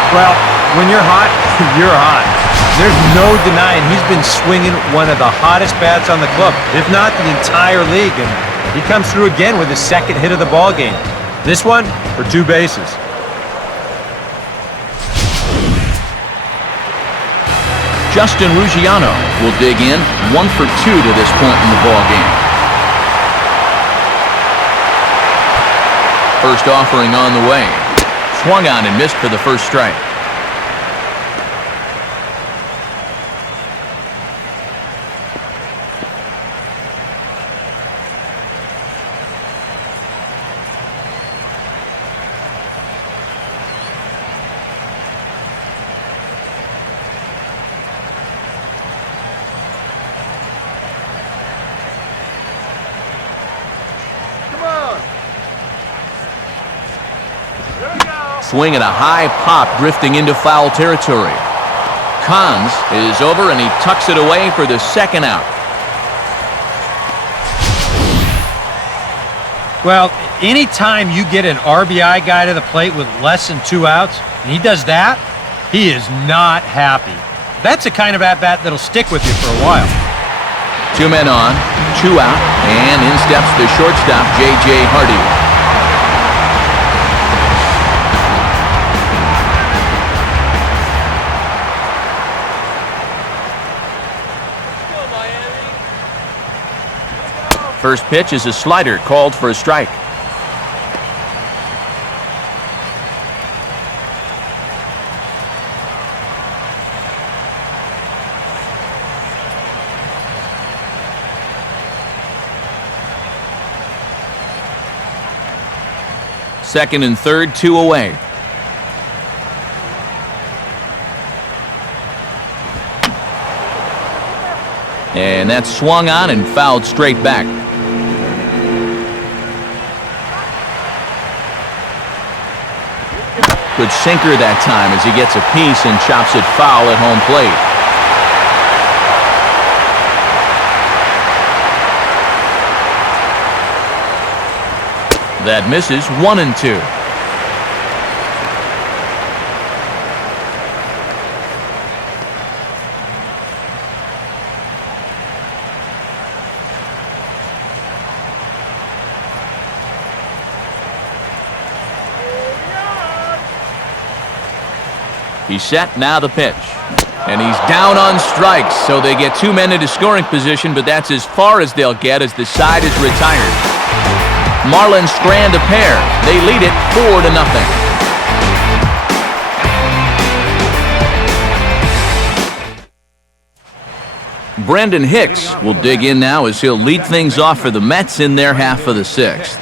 Well, when you're hot, you're hot. There's no denying he's been swinging one of the hottest bats on the club, if not the entire league, and he comes through again with his second hit of the ball game. This one for 2 bases. Justin Ruggiano will dig in, 1 for 2 to this point in the ball game. First offering on the way. Swung on and missed for the first strike. Swing and a high pop drifting into foul territory. Cons is over and he tucks it away for the second out. Well, anytime you get an RBI guy to the plate with less than 2 outs, and he does that, he is not happy. That's the kind of at-bat that'll stick with you for a while. 2 men on, 2 out, and in steps the shortstop, J.J. Hardy. First pitch is a slider called for a strike. Second and third, 2 away. And that's swung on and fouled straight back. Good sinker that time as he gets a piece and chops it foul at home plate. That misses, 1 and 2. He's set, now the pitch. And he's down on strikes, so they get 2 men into scoring position, but that's as far as they'll get as the side is retired. Marlins strand a pair. They lead it 4-0. Brendan Hicks will dig in now as he'll lead things off for the Mets in their half of the 6th.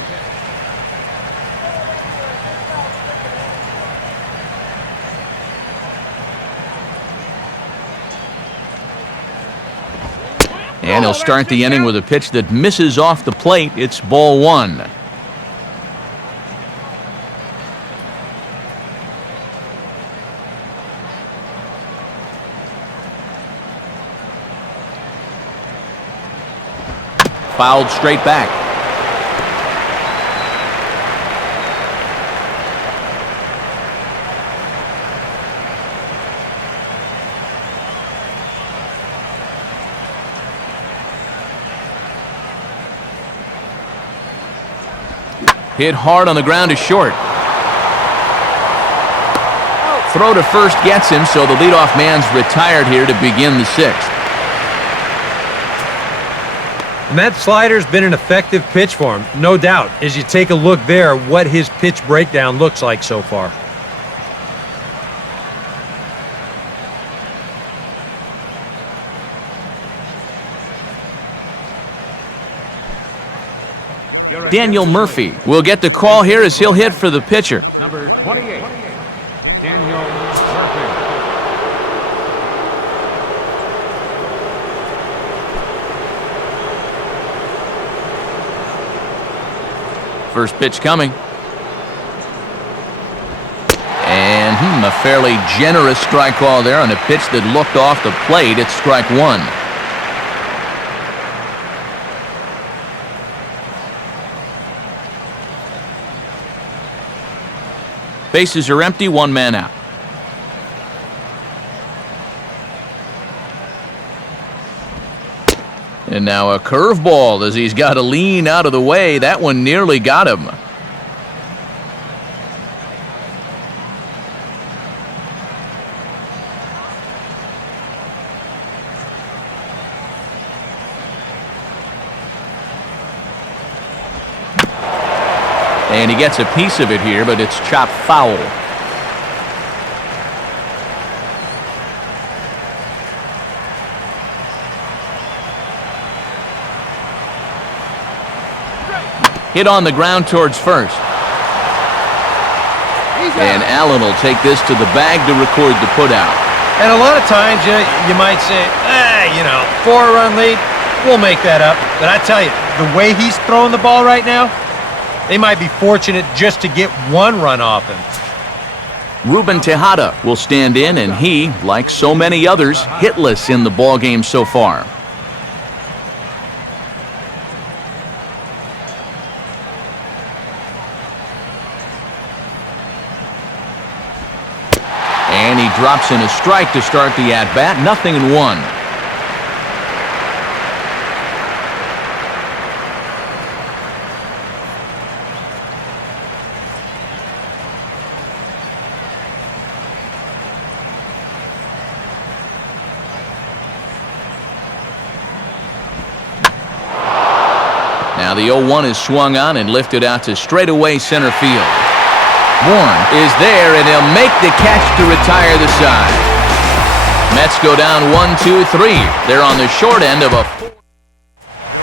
And he'll start the inning with a pitch that misses off the plate. It's ball 1. Fouled straight back. Hit hard on the ground to short. Throw to first gets him, so the leadoff man's retired here to begin the 6th. And that slider's been an effective pitch for him, no doubt, as you take a look there what his pitch breakdown looks like so far. Daniel Murphy will get the call here as he'll hit for the pitcher. Number 28, Daniel Murphy. First pitch coming. And a fairly generous strike call there on a pitch that looked off the plate. It's strike one. Bases are empty, one man out. And now a curveball as he's got to lean out of the way. That one nearly got him. And he gets a piece of it here, but it's chopped foul. Hit on the ground towards first. And Allen will take this to the bag to record the putout. And a lot of times you might say, 4-run lead, we'll make that up. But I tell you, the way he's throwing the ball right now, they might be fortunate just to get one run off him. Ruben Tejada will stand in, and he, like so many others, hitless in the ballgame so far. And he drops in a strike to start the at-bat. 0-1. Now the 0-1 is swung on and lifted out to straightaway center field. Warren is there, and he'll make the catch to retire the side. Mets go down 1-2-3. They're on the short end of a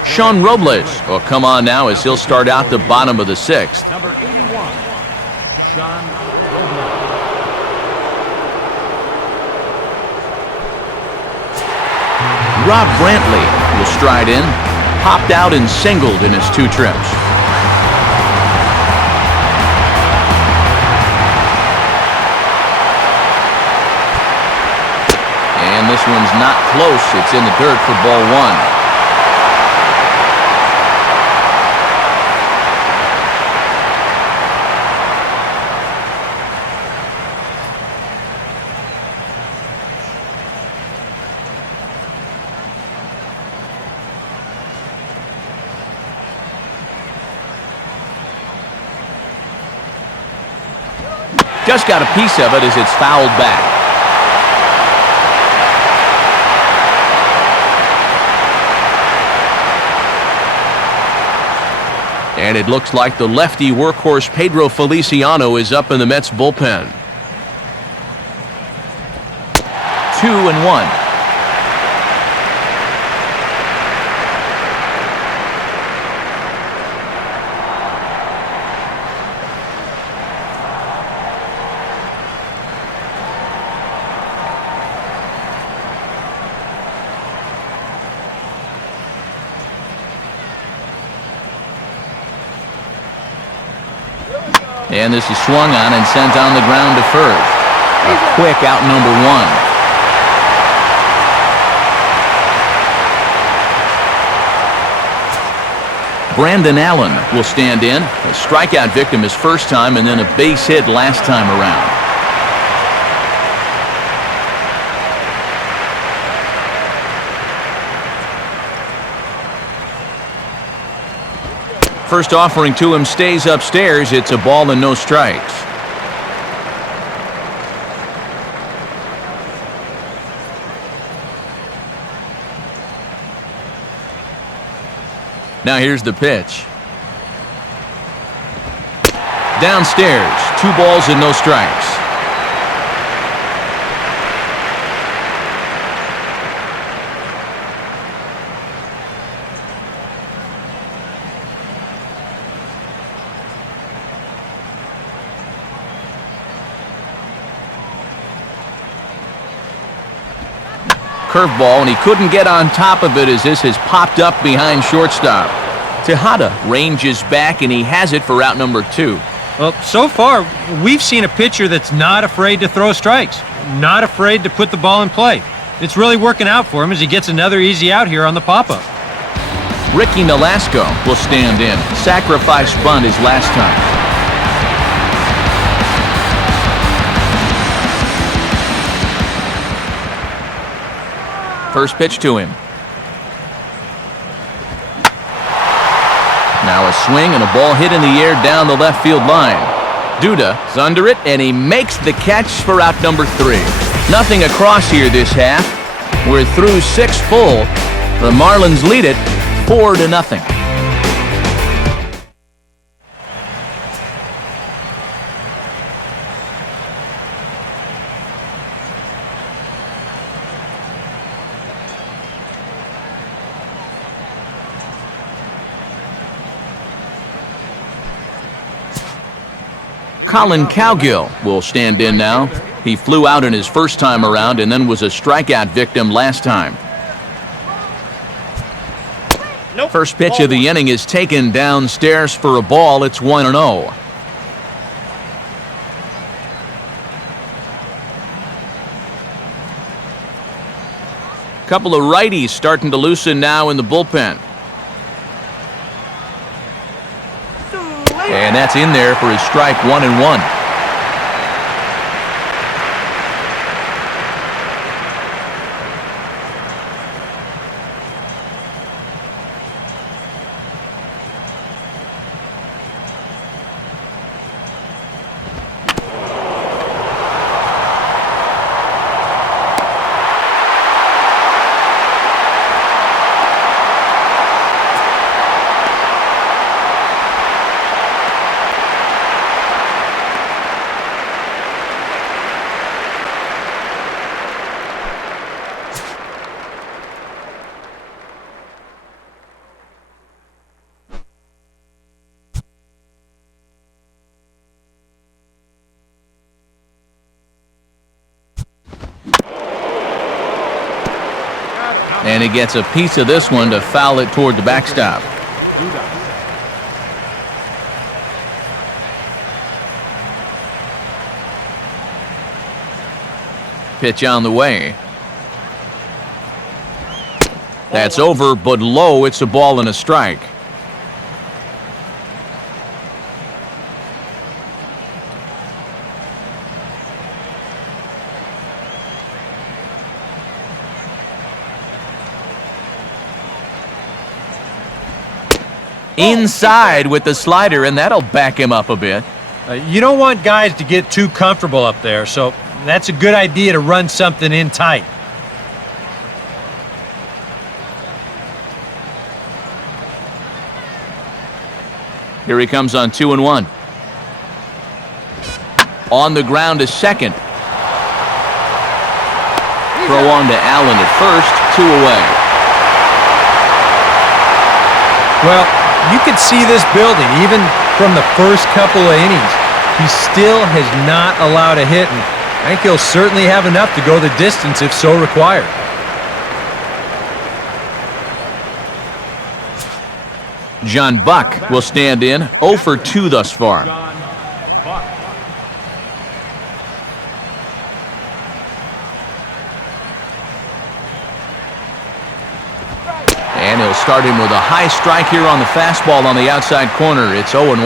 Sean Robles will come on now as he'll start out the bottom of the sixth. Number 81, Sean Robles. Rob Brantley will stride in. Popped out and singled in his 2 trips. And this one's not close. It's in the dirt for ball 1. Just got a piece of it as it's fouled back. And it looks like the lefty workhorse Pedro Feliciano is up in the Mets bullpen. 2-1. And this is swung on and sent on the ground to first. A quick out number 1. Brandon Allen will stand in. A strikeout victim his first time and then a base hit last time around. First offering to him stays upstairs. It's a ball and no strikes. Now here's the pitch. Downstairs, 2 balls and no strikes. curveball, and he couldn't get on top of it as this has popped up behind shortstop. Tejada ranges back, and he has it for out number 2. Well, so far, we've seen a pitcher that's not afraid to throw strikes, not afraid to put the ball in play. It's really working out for him as he gets another easy out here on the pop-up. Ricky Nolasco will stand in. Sacrifice bunt his last time. First pitch to him. Now a swing and a ball hit in the air down the left field line. Duda is under it, and he makes the catch for out number 3. Nothing across here this half. We're through 6 full. The Marlins lead it 4-0. Colin Cowgill will stand in now. He flew out in his first time around and then was a strikeout victim last time. First pitch of the inning is taken downstairs for a ball. It's 1-0. Couple of righties starting to loosen now in the bullpen. And that's in there for his strike 1-1. And he gets a piece of this one to foul it toward the backstop. Pitch on the way. That's over, but low. It's a ball and a strike. Inside with the slider, and that'll back him up a bit. You don't want guys to get too comfortable up there, so that's a good idea to run something in tight. Here he comes on 2-1. On the ground to second. Throw on to Allen at first, 2 away. Well, you could see this building even from the first couple of innings. He still has not allowed a hit, and I think he'll certainly have enough to go the distance if so required. John Buck will stand in, 0 for 2 thus far. And he'll start him with a high strike here on the fastball on the outside corner. It's 0-1.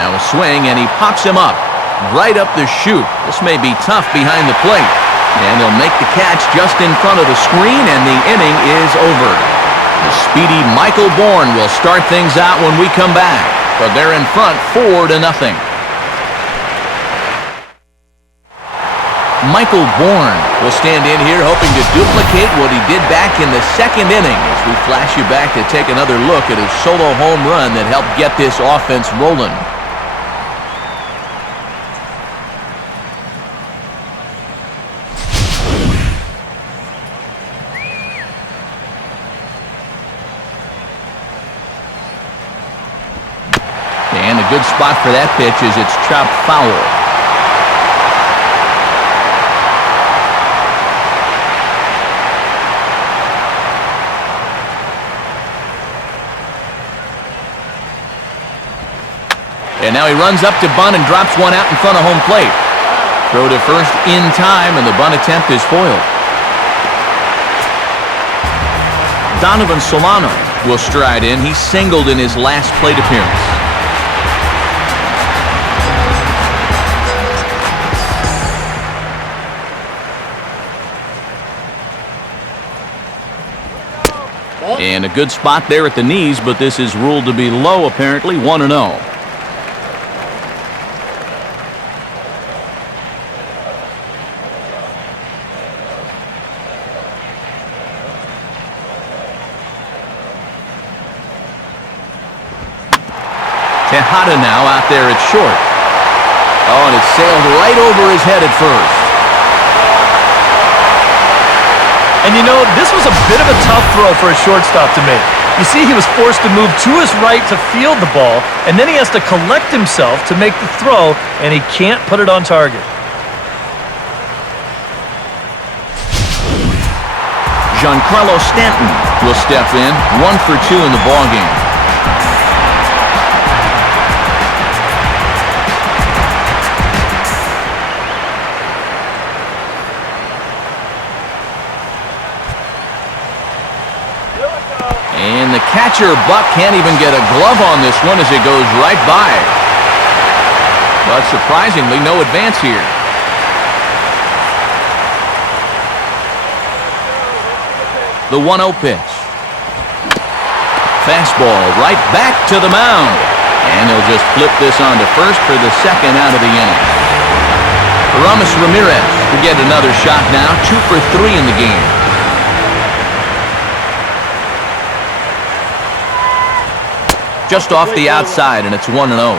Now a swing, and he pops him up. Right up the chute. This may be tough behind the plate. And he'll make the catch just in front of the screen, and the inning is over. The speedy Michael Bourne will start things out when we come back. But they're in front 4-0. Michael Bourne will stand in here hoping to duplicate what he did back in the second inning as we flash you back to take another look at his solo home run that helped get this offense rolling. And a good spot for that pitch as it's chopped foul. And now he runs up to bunt and drops one out in front of home plate. Throw to first in time, and the bunt attempt is foiled. Donovan Solano will stride in. He singled in his last plate appearance. And a good spot there at the knees, but this is ruled to be low, apparently, 1-0. Tejada now out there at short. Oh, and it sailed right over his head at first. And you know, this was a bit of a tough throw for a shortstop to make. You see, he was forced to move to his right to field the ball, and then he has to collect himself to make the throw, and he can't put it on target. Giancarlo Stanton will step in, 1 for 2 in the ballgame. And the catcher, Buck, can't even get a glove on this one as it goes right by. But surprisingly, no advance here. The 1-0 pitch. Fastball right back to the mound. And they'll just flip this on to first for the second out of the inning. Aramis Ramirez will get another shot now, 2 for 3 in the game. Just off the outside, and it's 1-0.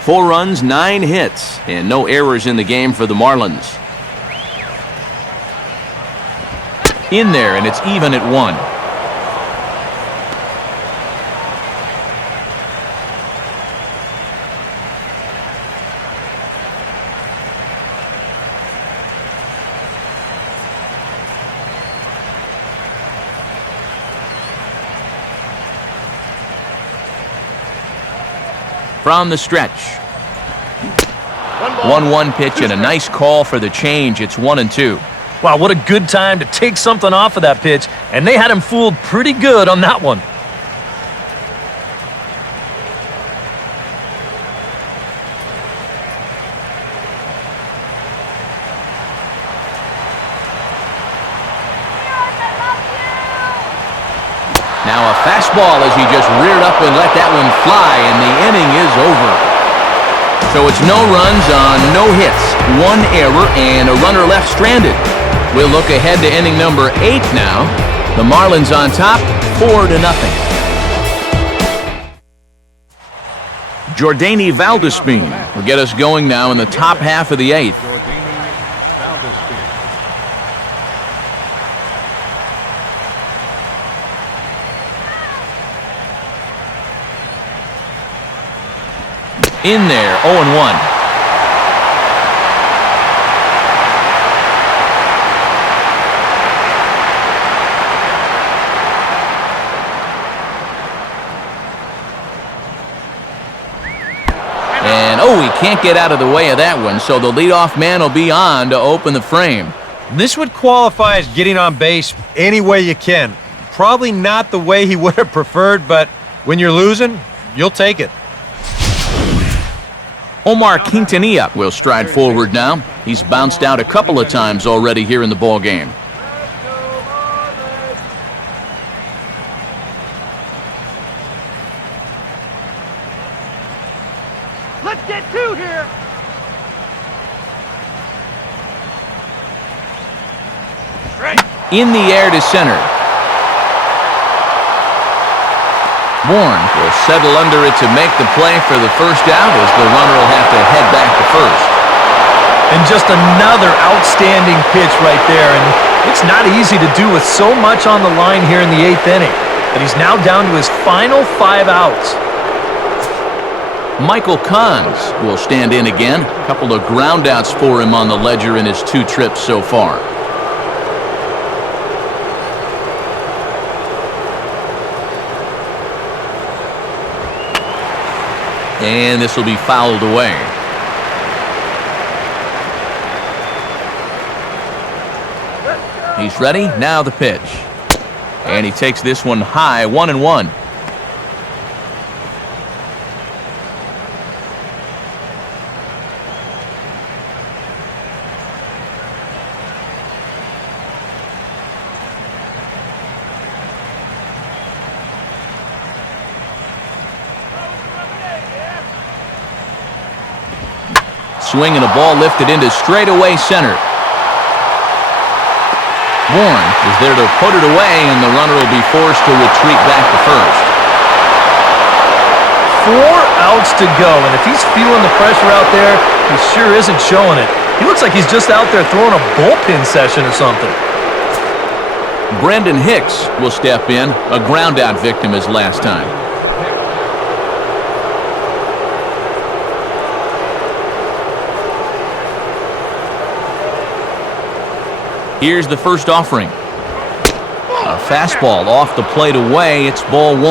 Four runs, 9 hits, and no errors in the game for the Marlins. In there, and it's even at 1. From the stretch. 1-1 pitch and a nice call for the change. It's 1-2. Wow, what a good time to take something off of that pitch, and they had him fooled pretty good on that one. Now a fastball as he just reared up and let that one fly, and the inning is over. So it's no runs on no hits, 1 error, and a runner left stranded. We'll look ahead to inning number 8 now. The Marlins on top, 4-0. Jordany Valdespin will get us going now in the top half of the 8th. In there, 0-1. And, he can't get out of the way of that one, so the leadoff man will be on to open the frame. This would qualify as getting on base any way you can. Probably not the way he would have preferred, but when you're losing, you'll take it. Omar Quintanilla will stride forward now. He's bounced out a couple of times already here in the ball game. Let's get 2 here. In the air to center. Bourne will settle under it to make the play for the first out as the runner will have to head back to first. And just another outstanding pitch right there. And it's not easy to do with so much on the line here in the 8th inning. But he's now down to his final 5 outs. Michael Kahns will stand in again. A couple of groundouts for him on the ledger in his 2 trips so far. And this will be fouled away. He's ready. Now the pitch. And he takes this one high, 1-1. Swing and a ball lifted into straightaway center. Bourne is there to put it away, and the runner will be forced to retreat back to first. 4 outs to go, and if he's feeling the pressure out there, he sure isn't showing it. He looks like he's just out there throwing a bullpen session or something. Brendan Hicks will step in, a groundout victim his last time. Here's the first offering. A fastball off the plate away. It's ball 1.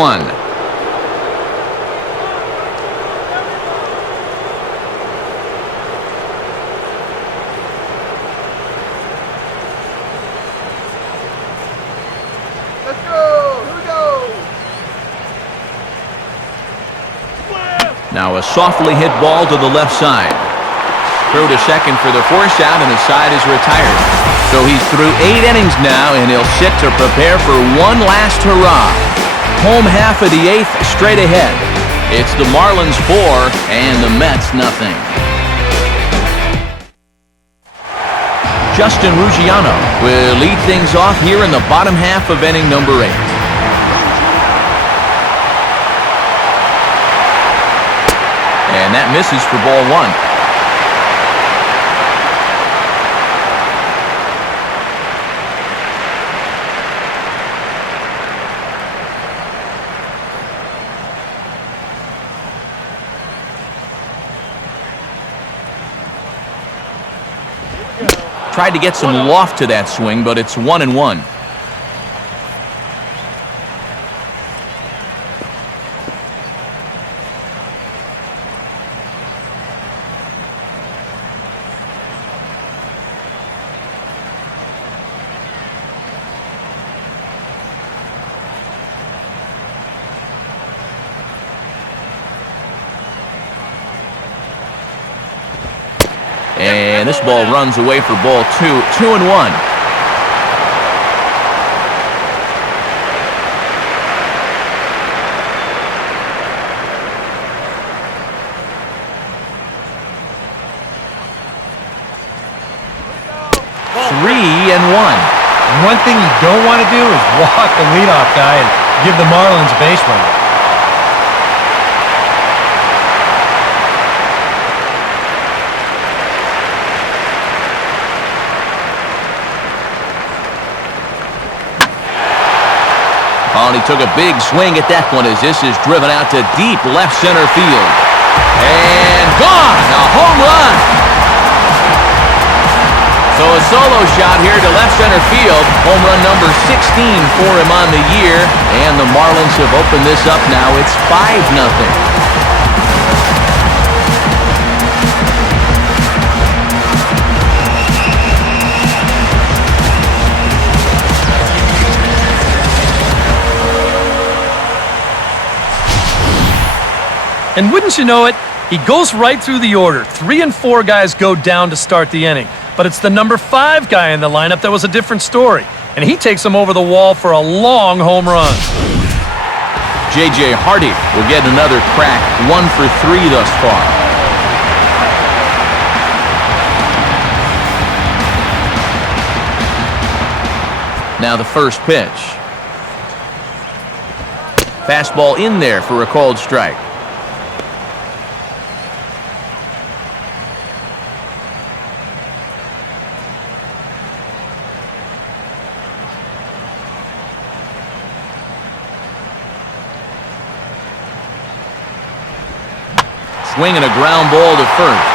Let's go! Here we go! Now a softly hit ball to the left side. Throw to second for the force out, and the side is retired. So he's through 8 innings now, and he'll sit to prepare for one last hurrah. Home half of the 8th straight ahead. It's the Marlins 4 and the Mets nothing. Justin Ruggiano will lead things off here in the bottom half of inning number 8. And that misses for ball 1. Tried to get some loft to that swing, but it's 1-1. And this ball runs away for ball 2, 2-1. One thing you don't want to do is walk the leadoff guy and give the Marlins a base runner. Oh, and he took a big swing at that one as this is driven out to deep left center field. And gone! A home run! So a solo shot here to left center field. Home run number 16 for him on the year. And the Marlins have opened this up now. It's 5-0. And wouldn't you know it, he goes right through the order. 3 and 4 guys go down to start the inning. But it's the number 5 guy in the lineup that was a different story. And he takes him over the wall for a long home run. J.J. Hardy will get another crack, 1 for 3 thus far. Now the first pitch. Fastball in there for a called strike. Swinging a ground ball to first.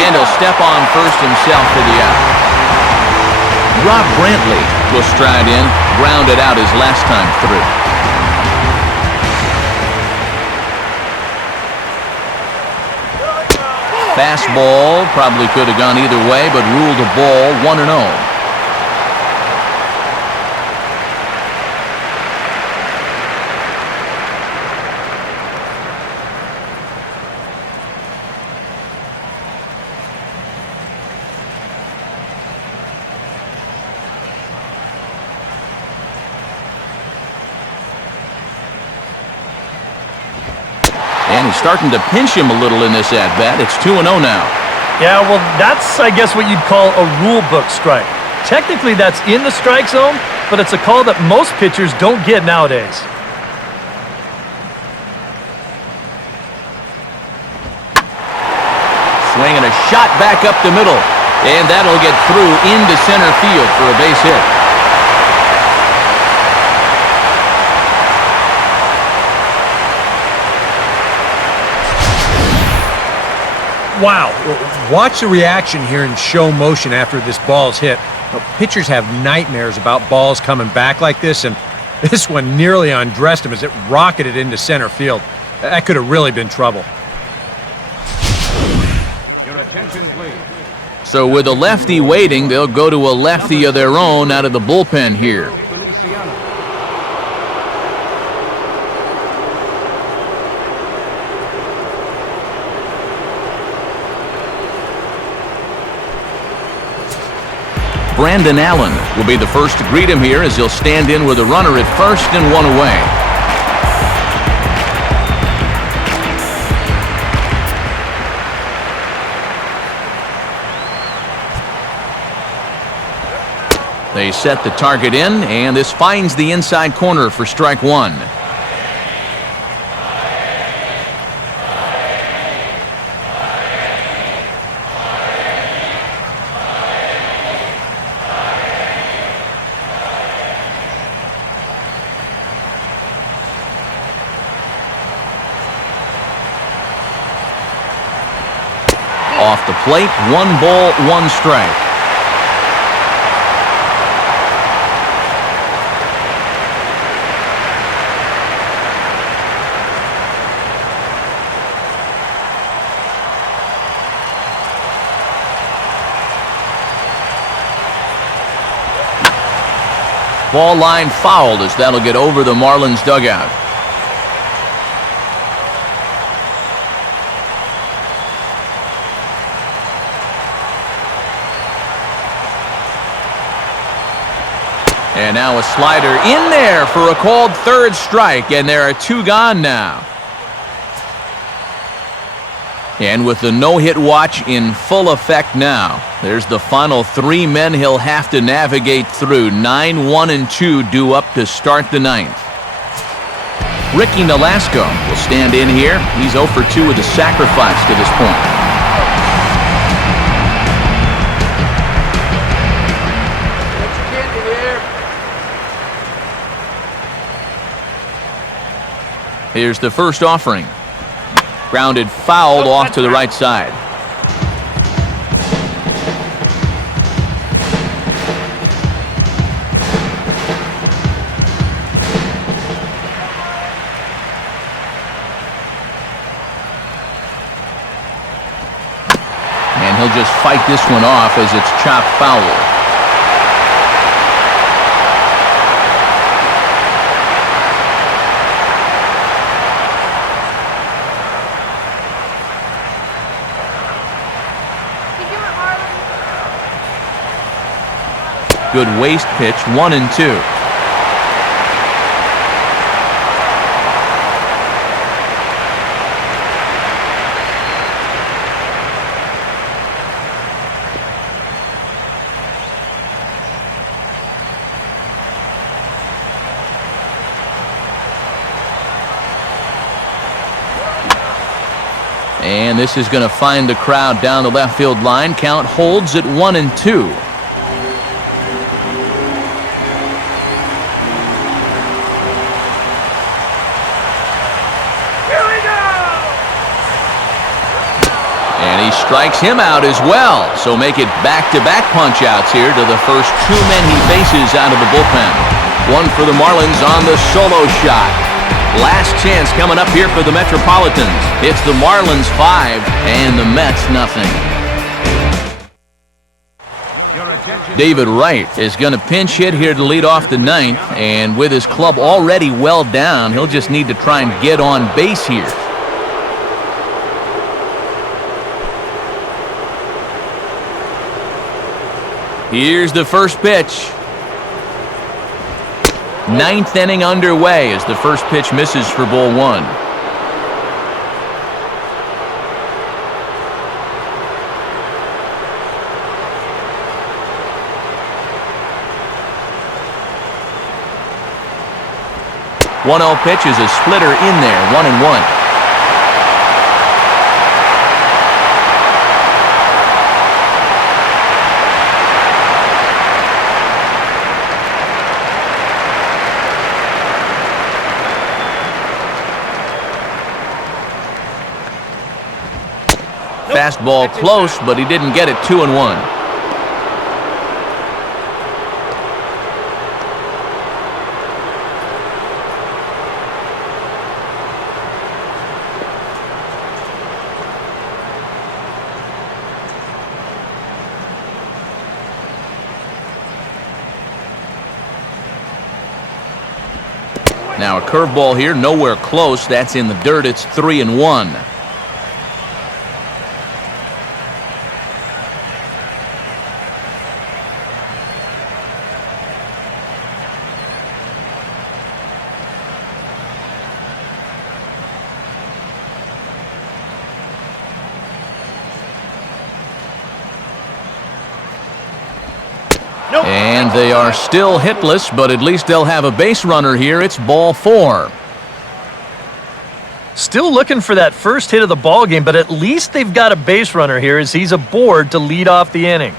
And he'll step on first himself for the out. Rob Brantley will stride in, grounded out his last time through. Fastball probably could have gone either way, but ruled a ball 1-0. And he's starting to pinch him a little in this at-bat. It's 2-0 now. Yeah, well, that's, I guess, what you'd call a rule book strike. Technically, that's in the strike zone, but it's a call that most pitchers don't get nowadays. Swinging a shot back up the middle. And that'll get through into center field for a base hit. Wow. Watch the reaction here in show motion after this ball's hit. Pitchers have nightmares about balls coming back like this, and this one nearly undressed him as it rocketed into center field. That could have really been trouble. Your attention, please. So with a lefty waiting, they'll go to a lefty of their own out of the bullpen here. Brandon Allen will be the first to greet him here as he'll stand in with a runner at first and one away. They set the target in, and this finds the inside corner for strike one. Off the plate, 1 ball, 1 strike. Ball line fouled as that'll get over the Marlins dugout. And now a slider in there for a called third strike, and there are 2 gone now. And with the no-hit watch in full effect now, there's the final 3 men he'll have to navigate through. 9, 1, and 2 due up to start the 9th. Ricky Nolasco will stand in here. He's 0 for 2 with a sacrifice to this point. Here's the first offering. Grounded fouled off to the right side. And he'll just fight this one off as it's chopped foul. Good waist pitch, 1 and 2. And this is going to find the crowd down the left field line. Count holds at 1-2. And he strikes him out as well. So make it back-to-back punch-outs here to the first two men he faces out of the bullpen. One for the Marlins on the solo shot. Last chance coming up here for the Metropolitans. It's the Marlins 5 and the Mets nothing. David Wright is going to pinch hit here to lead off the ninth, and with his club already well down, he'll just need to try and get on base here. Here's the first pitch. Ninth inning underway as the first pitch misses for ball one. One 0 pitch is a splitter in there, 1-1. Fastball close, but he didn't get it. 2-1. Now a curveball here, nowhere close. That's in the dirt. It's 3-1. And they are still hitless, but at least they'll have a base runner here. It's ball 4. Still looking for that first hit of the ball game, but at least they've got a base runner here as he's aboard to lead off the inning.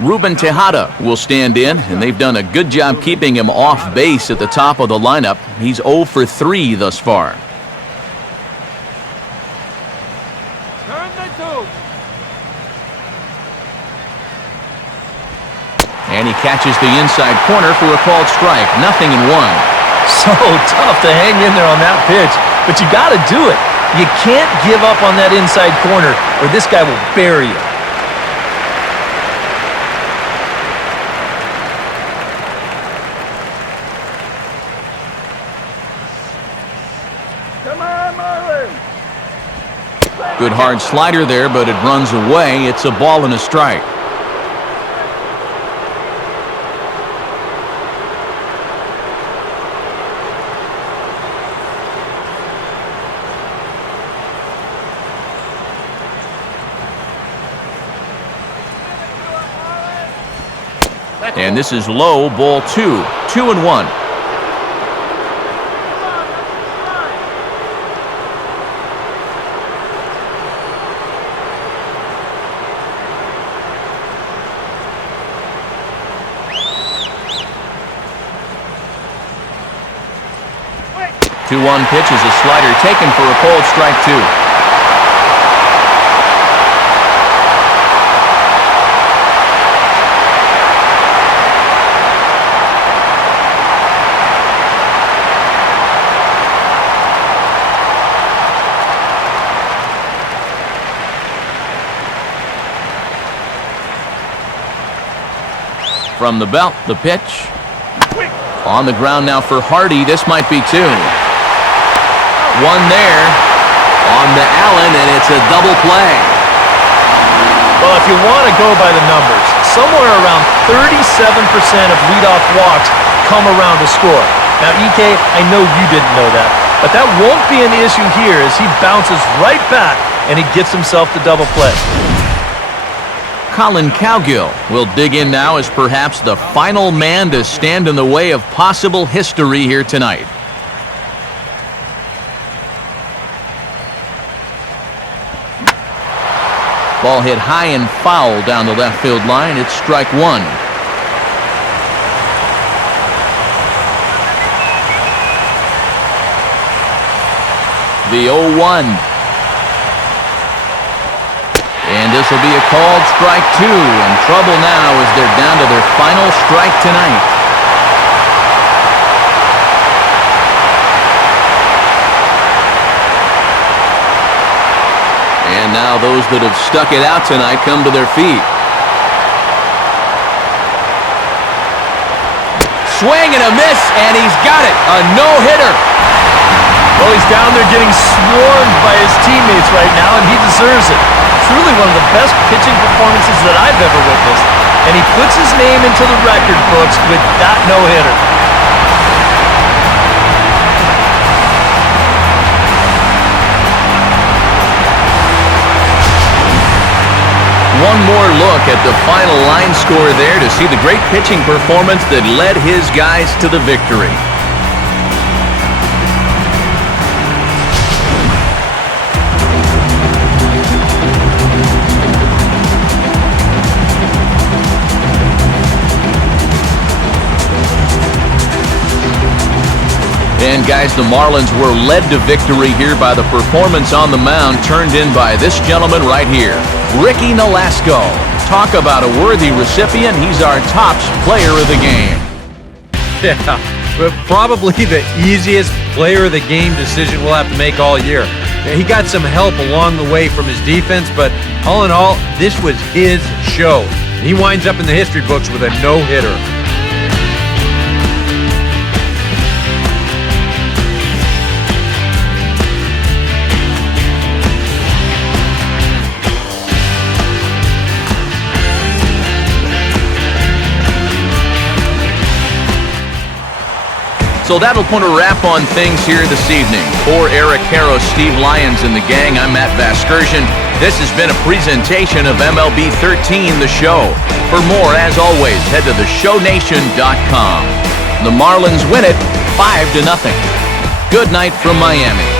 Ruben Tejada will stand in, and they've done a good job keeping him off base at the top of the lineup. He's 0 for 3 thus far. And he catches the inside corner for a called strike. 0-1. So tough to hang in there on that pitch, but you got to do it. You can't give up on that inside corner or this guy will bury you. Come on, Marlins! Good hard slider there, but it runs away. It's a ball and a strike. And this is low, ball 2. 2-1. The 2-1 pitch is a slider taken for a called strike 2. From the belt, the pitch. On the ground now for Hardy. This might be 2. One there on the Allen, and it's a double play. Well, if you want to go by the numbers, somewhere around 37% of leadoff walks come around to score. Now, EK, I know you didn't know that, but that won't be an issue here as he bounces right back and he gets himself the double play. Colin Cowgill will dig in now as perhaps the final man to stand in the way of possible history here tonight. Ball hit high and foul down the left field line. It's strike one. The 0-1. And this will be a called strike two. And trouble now as they're down to their final strike tonight. And now those that have stuck it out tonight come to their feet. Swing and a miss, and he's got it. A no-hitter. Well, he's down there getting swarmed by his teammates right now, and he deserves it. Truly one of the best pitching performances that I've ever witnessed. And he puts his name into the record books with that no-hitter. One more look at the final line score there to see the great pitching performance that led his guys to the victory. And guys, the Marlins were led to victory here by the performance on the mound turned in by this gentleman right here, Ricky Nolasco. Talk about a worthy recipient. He's our tops player of the game. Yeah, but probably the easiest player of the game decision we'll have to make all year. He got some help along the way from his defense, but all in all, this was his show. He winds up in the history books with a no-hitter. So that'll put a wrap on things here this evening. For Eric Harrow, Steve Lyons, and the gang, I'm Matt Vasgersian. This has been a presentation of MLB 13, the show. For more, as always, head to theshownation.com. The Marlins win it 5-0. Good night from Miami.